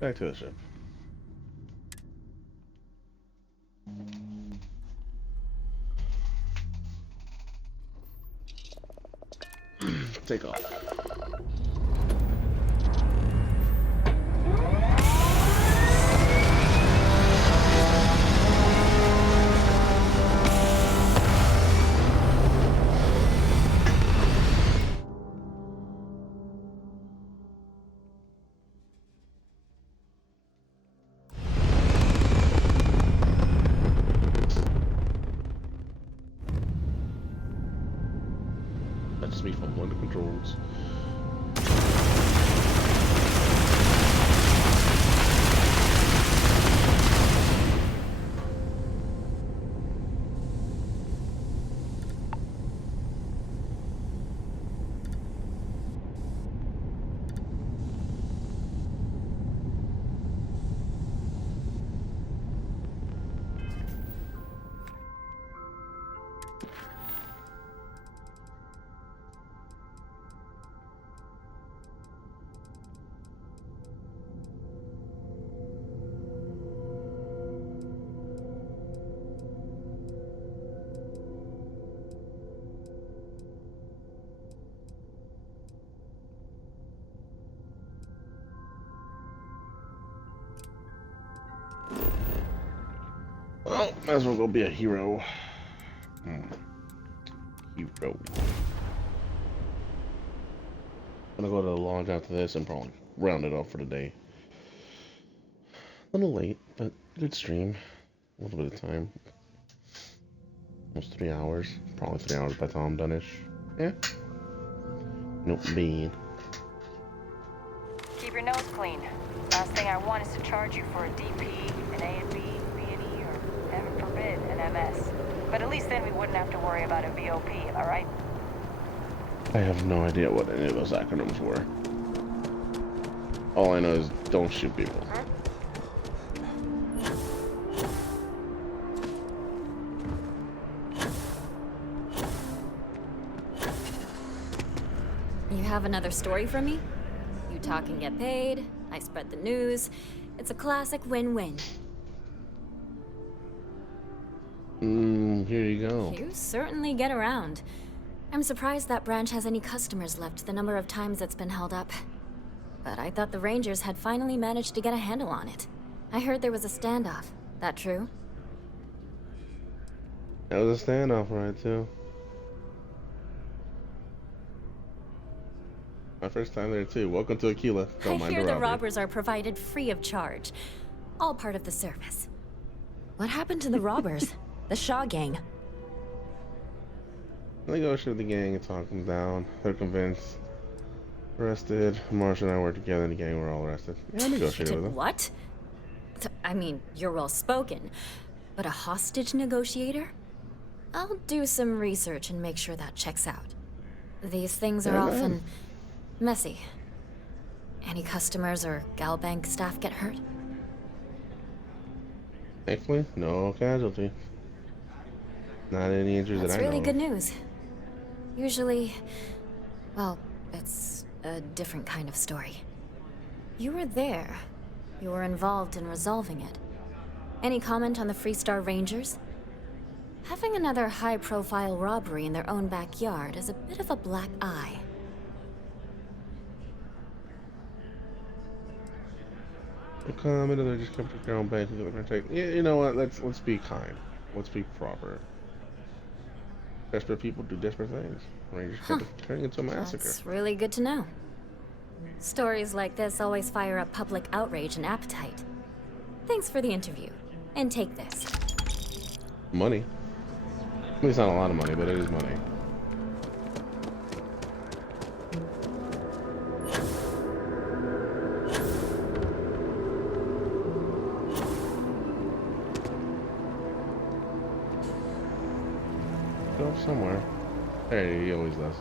Back to the ship. Take off. That's me from one of the controls. Well, might as well go be a hero. Hero. I'm gonna go to the lounge after this and probably round it off for the day. A little late, but good stream. A little bit of time. Almost 3 hours. Probably 3 hours by the time I'm done-ish. Yeah. Nope, bad. Keep your nose clean. Last thing I want is to charge you for a DP, an A&B, B&E, or heaven forbid, an MS. But at least then we wouldn't have to worry about a VOP, am I right? I have no idea what any of those acronyms were. All I know is don't shoot people. Huh? You have another story for me? You talk and get paid, I spread the news. It's a classic win-win. Here you go. You certainly get around. I'm surprised that branch has any customers left, the number of times it's been held up. But I thought the Rangers had finally managed to get a handle on it. I heard there was a standoff. That true? That was a standoff, right, too. My first time there, too. Welcome to Aquila. Don't I mind hear the the robbery. robbers are provided free of charge. All part of the service. What happened to the robbers? The Shaw gang? I negotiated with the gang and talked them down. They're convinced. Arrested. Marsh and I worked together and the gang were all arrested. Yeah, I negotiated with them. What? I mean, you're well spoken. But a hostage negotiator? I'll do some research and make sure that checks out. These things are often messy. Any customers or Galbank staff get hurt? Thankfully, no casualty. Not any injuries that I know. That's really good news. Usually, well, it's a different kind of story. You were there. You were involved in resolving it. Any comment on the Freestar Rangers? Having another high-profile robbery in their own backyard is a bit of a black eye. No comment, or just come to their own bank and take. Yeah, you know what? Let's be kind. Let's be proper. Desperate people do desperate things. Rangers turning into a massacre. That's really good to know. Stories like this always fire up public outrage and appetite. Thanks for the interview. And take this. Money. I mean, it's not a lot of money, but it is money. Go somewhere. Hey, he always does.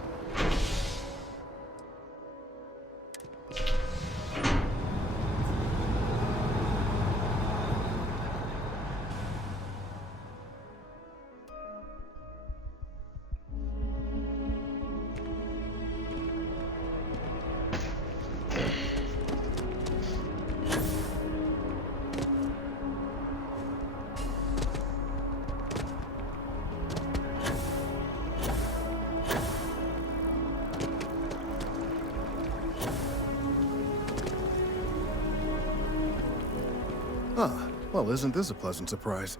Ah, well, isn't this a pleasant surprise?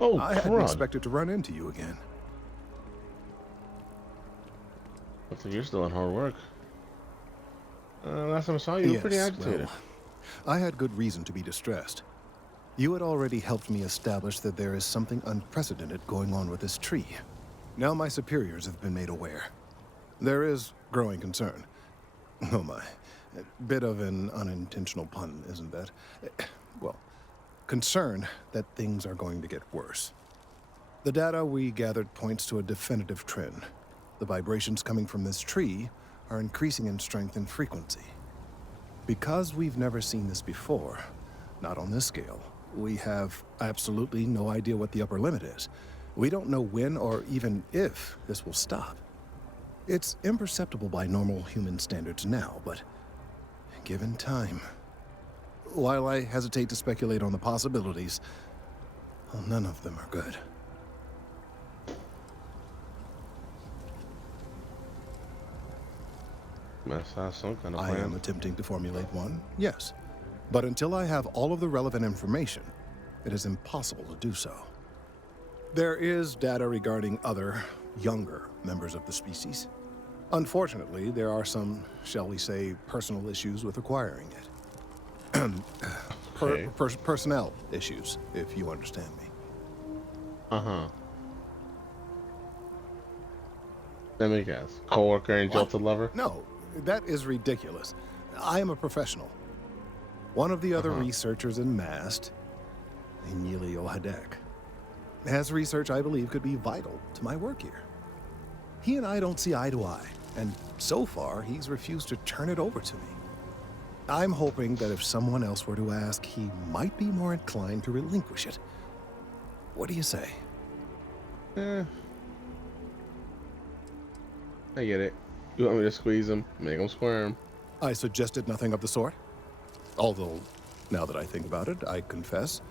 Oh, I hadn't crud. expected to run into you again. Looks like you're still in hard work. Last time I saw you, you were pretty agitated. Well, I had good reason to be distressed. You had already helped me establish that there is something unprecedented going on with this tree. Now my superiors have been made aware. There is growing concern. Oh my. A bit of an unintentional pun, isn't that? Well, concern that things are going to get worse. The data we gathered points to a definitive trend. The vibrations coming from this tree are increasing in strength and frequency. Because we've never seen this before, not on this scale, we have absolutely no idea what the upper limit is. We don't know when or even if this will stop. It's imperceptible by normal human standards now, but given time. While I hesitate to speculate on the possibilities, well, none of them are good. Must have some kind of I plan. am attempting to formulate one, yes. But until I have all of the relevant information, it is impossible to do so. There is data regarding other, younger members of the species. Unfortunately, there are some, shall we say, personal issues with acquiring it. Personnel issues, if you understand me. Uh-huh. Let me guess. Co-worker and jilted lover? No, that is ridiculous. I am a professional. One of the other researchers in MAST, Emilio Hadek, has research I believe could be vital to my work here. He and I don't see eye to eye, and so far he's refused to turn it over to me. I'm hoping that if someone else were to ask, he might be more inclined to relinquish it. What do you say? I get it. You want me to squeeze him, make him squirm? I suggested nothing of the sort. Although, now that I think about it, I confess,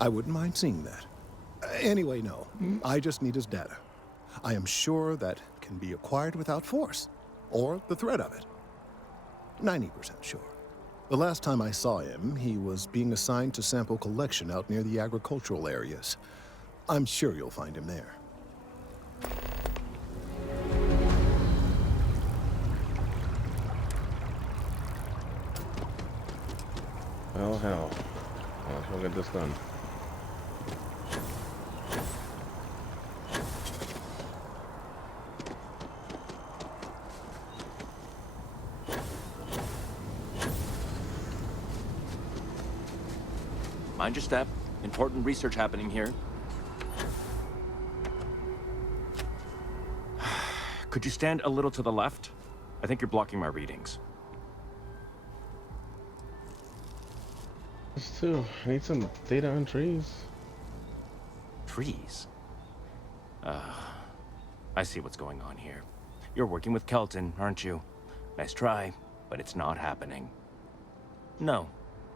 I wouldn't mind seeing that. Anyway, no. I just need his data. I am sure that can be acquired without force, or the threat of it. 90% sure. The last time I saw him, he was being assigned to sample collection out near the agricultural areas. I'm sure you'll find him there. Well, hell. Let's go get this done. Mind your step. Important research happening here. Could you stand a little to the left? I think you're blocking my readings. This too. I need some data on trees. Trees? I see what's going on here. You're working with Kelton, aren't you? Nice try, but it's not happening. No.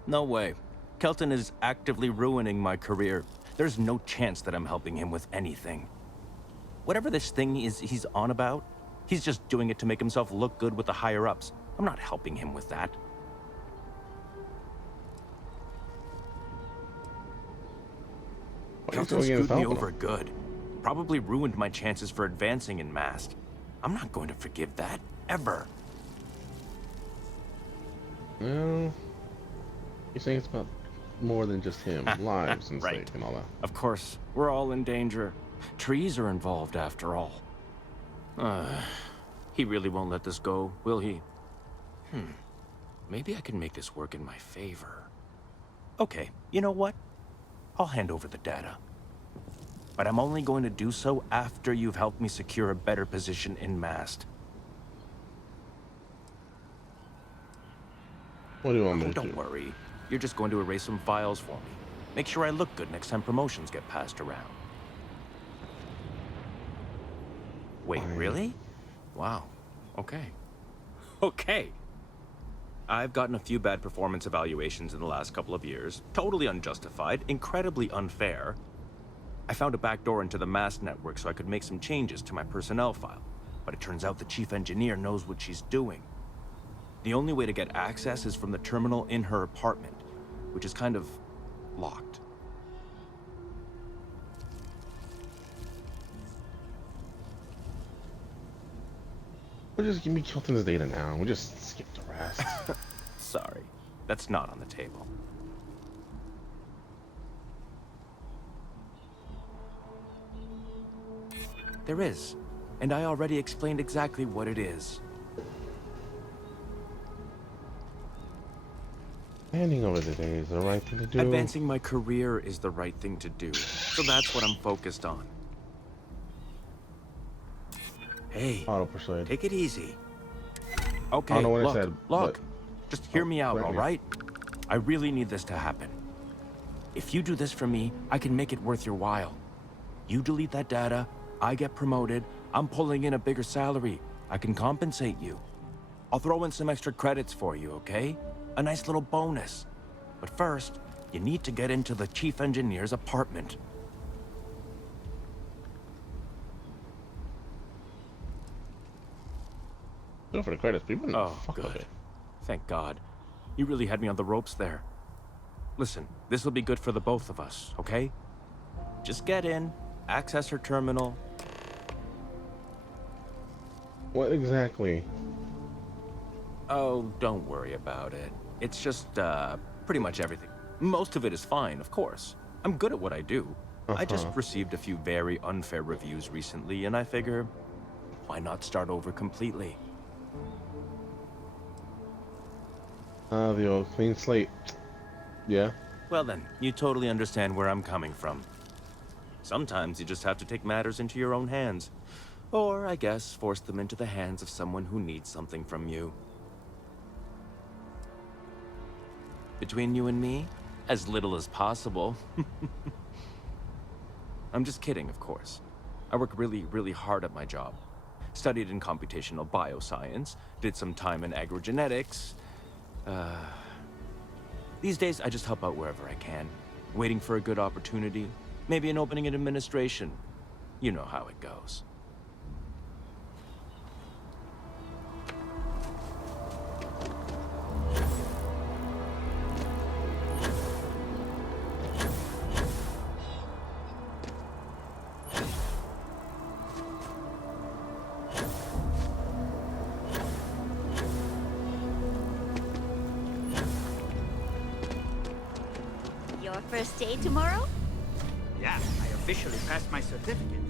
No way. Kelton is actively ruining my career. There's no chance that I'm helping him with anything. Whatever this thing is he's on about, he's just doing it to make himself look good with the higher-ups. I'm not helping him with that. Kelton screwed me over good. Probably ruined my chances for advancing in MAST. I'm not going to forgive that, ever. Well, you're saying it's about more than just him. Lives and Right. stake and all that. Of course, we're all in danger. Trees are involved after all. He really won't let this go, will he? Maybe I can make this work in my favor. Okay, you know what? I'll hand over the data. But I'm only going to do so after you've helped me secure a better position in MAST. What do you want me to do? Don't worry. You're just going to erase some files for me. Make sure I look good next time promotions get passed around. Wait, really? Wow. Okay. Okay. I've gotten a few bad performance evaluations in the last couple of years. Totally unjustified, incredibly unfair. I found a backdoor into the MAST network so I could make some changes to my personnel file. But it turns out the chief engineer knows what she's doing. The only way to get access is from the terminal in her apartment, which is kind of locked. We'll just give me Kelton's data now. We'll just skip the rest. Sorry, that's not on the table. There is, and I already explained exactly what it is. Handing over the day is the right thing to do. Advancing my career is the right thing to do, so that's what I'm focused on. Hey, Auto persuade. take it easy. Okay, I don't know what look, I said, look, just hear me out, right all here. right? I really need this to happen. If you do this for me, I can make it worth your while. You delete that data, I get promoted, I'm pulling in a bigger salary. I can compensate you. I'll throw in some extra credits for you, okay? A nice little bonus. But first, you need to get into the chief engineer's apartment. Go for the credits, people. Oh, good. Thank God. You really had me on the ropes there. Listen, this will be good for the both of us, okay? Just get in, access her terminal. What exactly? Oh, don't worry about it. It's just, pretty much everything. Most of it is fine, of course. I'm good at what I do. I just received a few very unfair reviews recently, and I figure, why not start over completely? The old clean slate. Yeah. Well then, you totally understand where I'm coming from. Sometimes you just have to take matters into your own hands. Or, I guess, force them into the hands of someone who needs something from you. Between you and me, as little as possible. I'm just kidding, of course. I work really, really hard at my job. Studied in computational bioscience, did some time in agrogenetics. These days, I just help out wherever I can. Waiting for a good opportunity, maybe an opening in administration. You know how it goes. Your first day tomorrow? Yeah, I officially passed my certificate.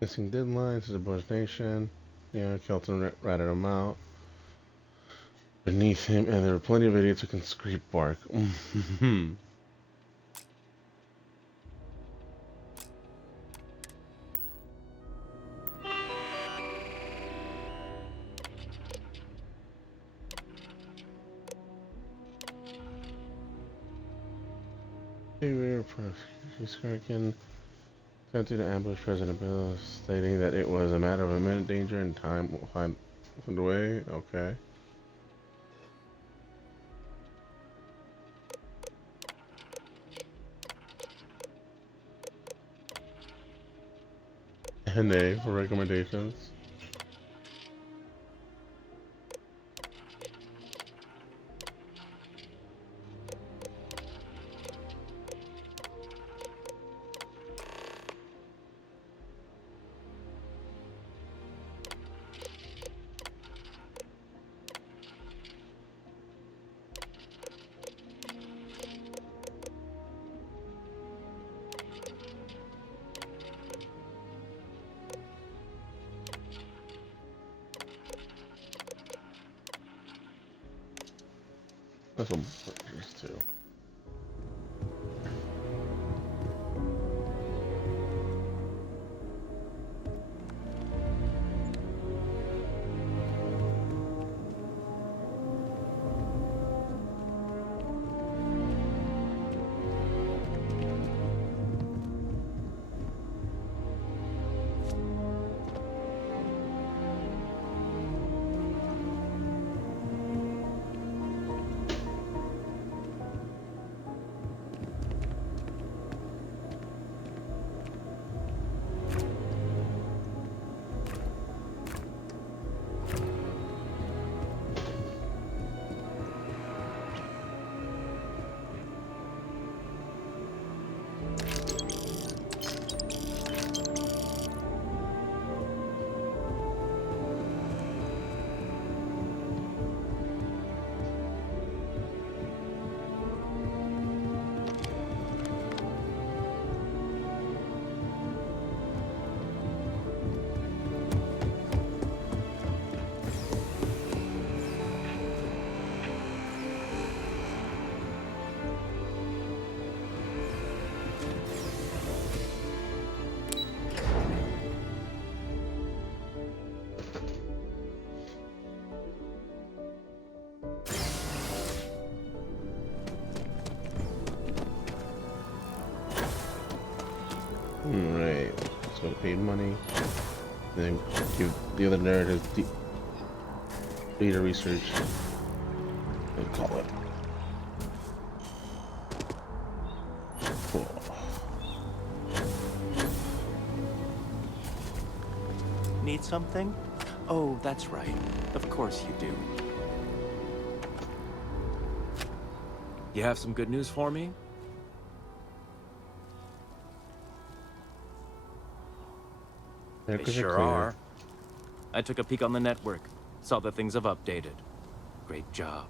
Missing deadlines to the Bush Nation. Yeah, Kelton ratted him out. Beneath him, and there were plenty of idiots who can scrape bark. He's cracking. Attempted to ambush President Bill, stating that it was a matter of imminent danger and time will find a way. Okay. And A for recommendations. That's what purchase too. Right. Let's go to paid money. Then give the other nerd his data research. And call it. Cool. Need something? Oh, that's right. Of course you do. You have some good news for me? They sure are. I took a peek on the network, saw that things have updated. Great job.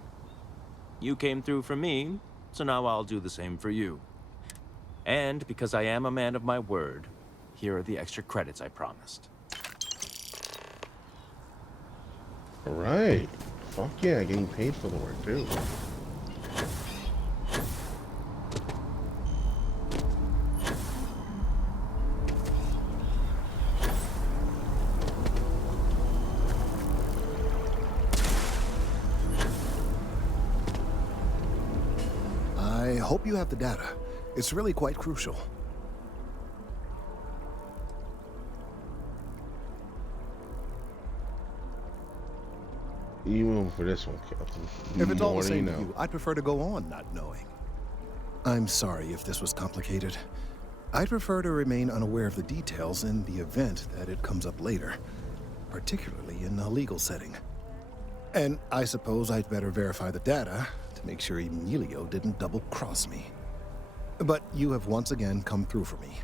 You came through for me, so now I'll do the same for you. And because I am a man of my word, here are the extra credits I promised. Alright. Fuck yeah, getting paid for the work too. I hope you have the data. It's really quite crucial. You move for this one, Captain. If it's all the same to you, I'd prefer to go on not knowing. I'm sorry if this was complicated. I'd prefer to remain unaware of the details in the event that it comes up later, particularly in a legal setting. And I suppose I'd better verify the data to make sure Emilio didn't double-cross me. But you have once again come through for me.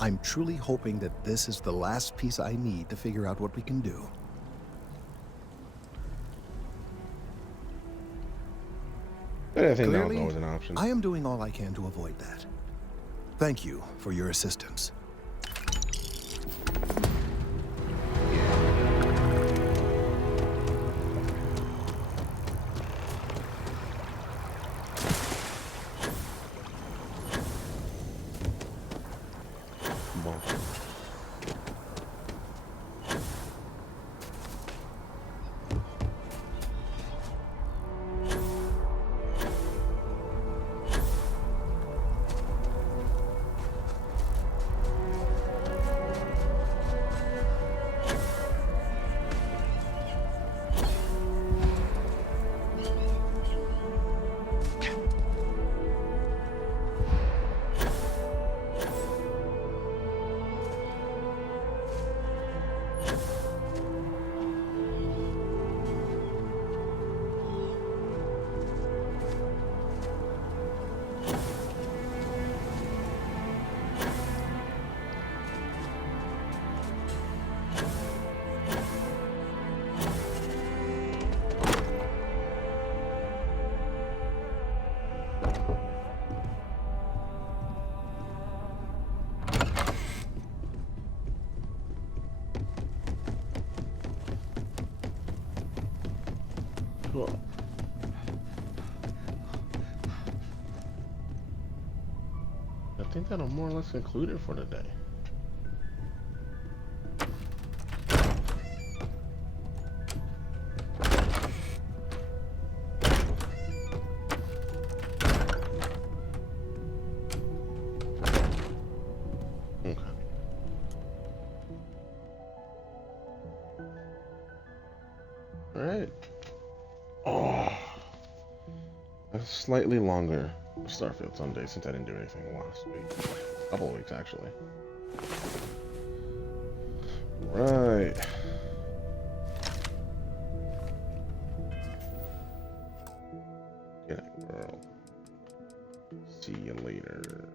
I'm truly hoping that this is the last piece I need to figure out what we can do. I think that was Clearly, always an option. I am doing all I can to avoid that. Thank you for your assistance. got them more or less concluded for the day. Alright. Oh. A slightly longer Starfield Sunday since I didn't do anything last week. A couple of weeks, actually. Right. Get it, girl. See you later.